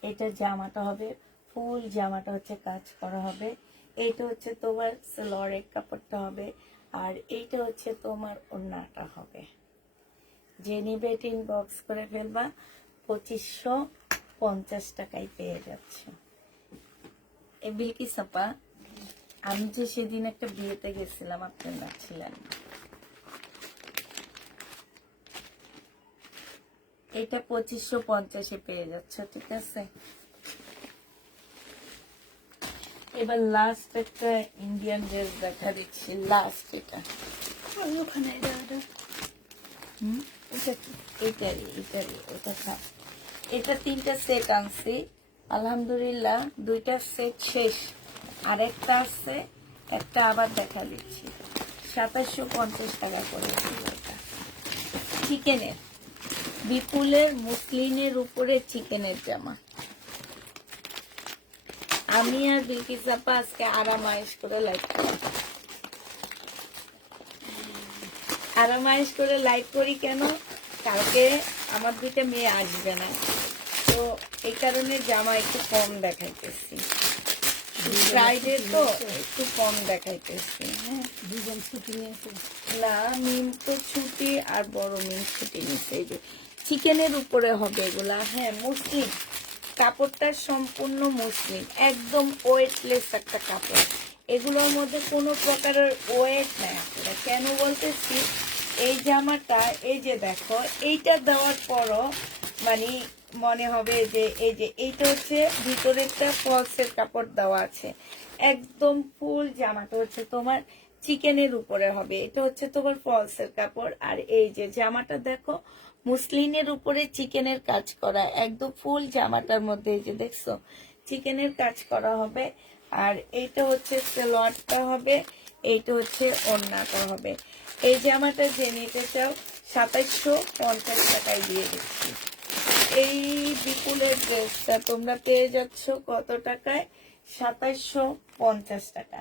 এটা জামাটা হবে, ফুল জামাটা হচ্ছে কাজ করা হবে। এইটা হচ্ছে তোমার সালোয়ারের কাপড়টা হবে, আর এইটা হচ্ছে তোমার ওড়নাটা হবে। যে নিবে এটা ইনবক্স করে ফেলবা, 2550 টাকায় পেয়ে যাচ্ছে। এ বিলকিস আপা, আমি যে সেদিন একটা বিয়েতে গেছিলাম, আপনারা ছিলেন। এটা 2550 পেয়ে যাচ্ছে, ঠিক আছে। এবার লাস্ট একটা ইন্ডিয়ান ড্রেস দেখা দিচ্ছি, লাস্ট এটা। ওখানে এটা 3টা সেট আনছি, আলহামদুলিল্লাহ 2টা সেট শেষ, আরেকটা আছে, একটা আবার দেখা দিচ্ছি। 2750 টাকা করে এটা চিকেনের, বিপুলের মুসলিনের উপরে চিকেনের জামা। আমি আর বিলকিস আপা আজকে আরামায়েশ করে লাইভ করি। আরামায়েশ করে লাইভ করি কেন? কালকে আমার 2টা মেয়ে আসবে না, তো এই কারণে জামা একটু কম দেখাইতেছি। ফ্রাইডে তো একটু কম দেখাইতেছি। হ্যাঁ, দুজন ছুটি নিয়েছে। না মিম তো ছুটি আর বড় মিম ছুটি নিচ্ছে। এই যে চিকেনের উপরে হবে এগুলা। হ্যাঁ, মুসলিম কাপড়টা সম্পূর্ণ মুসলিম, একদম ওয়েটলেস একটা কাপড়। এগুলোর মধ্যে কোনো প্রকারের ওয়েট নাই। আপনারা কেন বলতেছি, এই জামাটা এই যে দেখো, এইটা দেওয়ার পরও মানে মনে হবে যে এই যে এইটা হচ্ছে ভিতরে একটা ফলসের কাপড় দেওয়া আছে। একদম ফুল জামাটা হচ্ছে তোমার চিকেনের উপরে হবে। এটা হচ্ছে তোমার ফলসের কাপড়। আর এই যে জামাটা দেখো, মুসলিনের উপরে চিকেনের কাজ করা, একদম ফুল জামাটার মধ্যে এই যে দেখছো চিকেনের কাজ করা হবে। আর এইটা হচ্ছে সালোয়ারটা হবে, এইটা হচ্ছে ওড়নাটা হবে। এই জামাটা যে নিতে চাও 2750 টাকায় দিয়ে দিচ্ছি। এই বিপুলের ড্রেসটা তোমরা পেয়ে যাচ্ছ কত টাকায়? 2750 টাকা।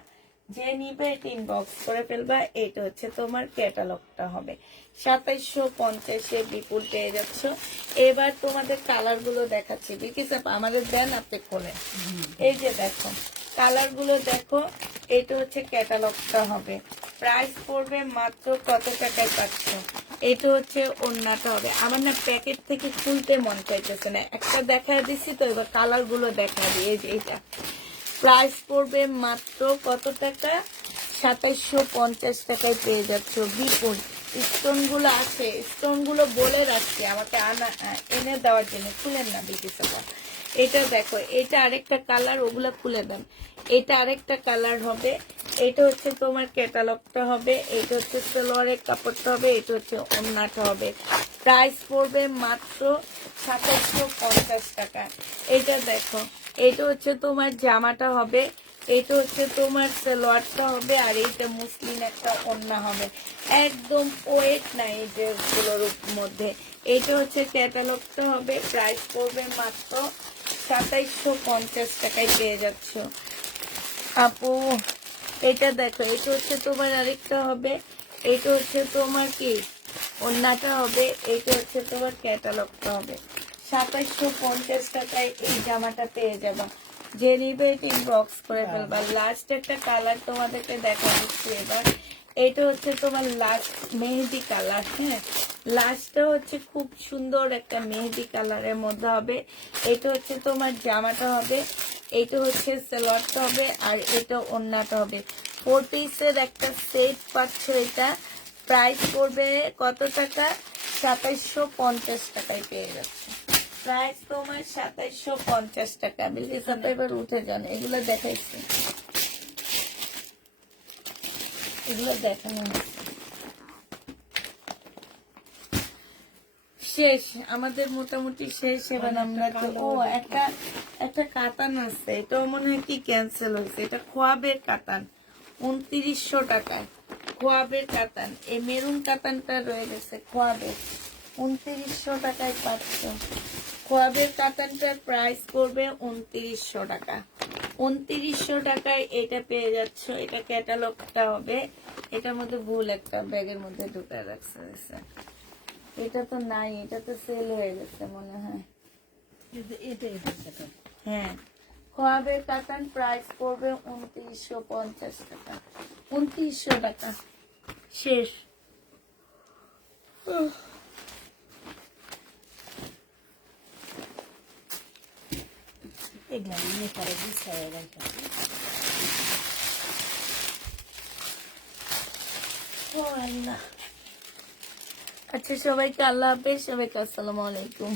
যে নিবে এটা ইনবক্স করে ফেলবা। এটা হচ্ছে তোমার ক্যাটালগটা হবে। 2750-এ বিপুল পেয়ে যাচ্ছ। এবার তোমাদের কালার গুলো দেখাচ্ছি। বিকিস আমাদের দেন, আপনি খোলেন। এই যে দেখো কালার গুলো দেখো, এটা হচ্ছে ক্যাটালগটা হবে। প্রাইস পড়বে মাত্র কত টাকায় পাচ্ছ? এটা হচ্ছে ওড়নাটা হবে। আমার না প্যাকেট থেকে খুলতে মন চাইতেছে না, একটা দেখা দিচ্ছি তো, এবার কালার গুলো দেখা দিই। এই যে এটা প্রাইস পড়বে মাত্র কত টাকা? 2750 টাকায় পেয়ে যাচ্ছ। বিপুল স্টোন গুলো আছে, স্টোন গুলো বলে রাখছি আমাকে এনে দেওয়ার জন্য। খুলেন না বিকিস। এটা দেখো, এটা আরেকটা কালার, ওগুলা খুলে দেন। এটা আরেকটা কালার হবে। এটা হচ্ছে তোমার ক্যাটালগটা হবে, এটা হচ্ছে সালোয়ারের কাপড়টা হবে, এটা হচ্ছে ওড়নাটা হবে। প্রাইস পড়বে মাত্র 2750 টাকা। এটা দেখো, এটা হচ্ছে তোমার জামাটা হবে, এটা হচ্ছে তোমার সালোয়ারটা হবে, আর এইটা মুসলিম একটা ওড়না হবে। একদম ওয়েট নাই এই ড্রেসগুলোর মধ্যে। এটা হচ্ছে ক্যাটালগটা হবে। প্রাইস পড়বে মাত্র 2750 টাকায় পেয়ে যাচ্ছ আপু। এটা দেখো, এটা হচ্ছে তোমার আরেকটা হবে, এটা হচ্ছে তোমার কি ওড়নাটা হবে, এটা হচ্ছে তোমার ক্যাটালগটা হবে। 2750 টাকায় এই জামাটা পেয়ে যাবা। যে নিবে এটা ইনবক্স করে ফেলবা। লাস্ট একটা কালার তোমাদেরকে দেখা দিচ্ছি এবার। এটা হচ্ছে তোমার লাস্ট মেহেদি কালার। হ্যাঁ, লাস্টটা হচ্ছে খুব সুন্দর একটা মেহেদি কালারের মধ্যে হবে। এটা হচ্ছে তোমার জামাটা হবে, এটা হচ্ছে সালোয়ারটা হবে, আর এটা ওড়নাটা হবে। 4 পিসের একটা সেট পাচ্ছ। এটা প্রাইস পড়বে কত টাকা? 2750 টাকায় পেয়ে যাচ্ছে। প্রাইস তোমার 2750 টাকা। বিলিস আপনি এবার উঠে যান, এগুলো দেখাইছি, এগুলো দেখানো শেষ আমাদের, মোটামুটি শেষ। এবার আমরা ও একটা একটা কাতান আছে, এটাও মনে হয় কি ক্যান্সেল হয়েছে। এটা খোয়াবের কাতান, 2900 টাকায়। খোয়াবের কাতান, এই মেরুন কাতানটা রয়ে গেছে। খোয়াবের 2900 টাকায় পাচ্ছ। খোয়াবের কাতানটার প্রাইস পড়বে 2900 টাকা। 2900 টাকায় এটা পেয়ে যাচ্ছ। এটা ক্যাটালগটা হবে। এটার মধ্যে ভুল একটা ব্যাগের মধ্যে ঢুকায় রাখছে। এটা তো নাই, এটা তো সেল হয়ে গেছে মনে হয়। হ্যাঁ, খোয়াবের কাতান প্রাইস পড়বে 2950 টাকা। 2900 টাকা শেষ। এগুলো নিয়ে পরে গুছায় রাখা। আচ্ছা, সবাইকে আল্লাহ হাফেজ, সবাইকে আসসালামু আলাইকুম।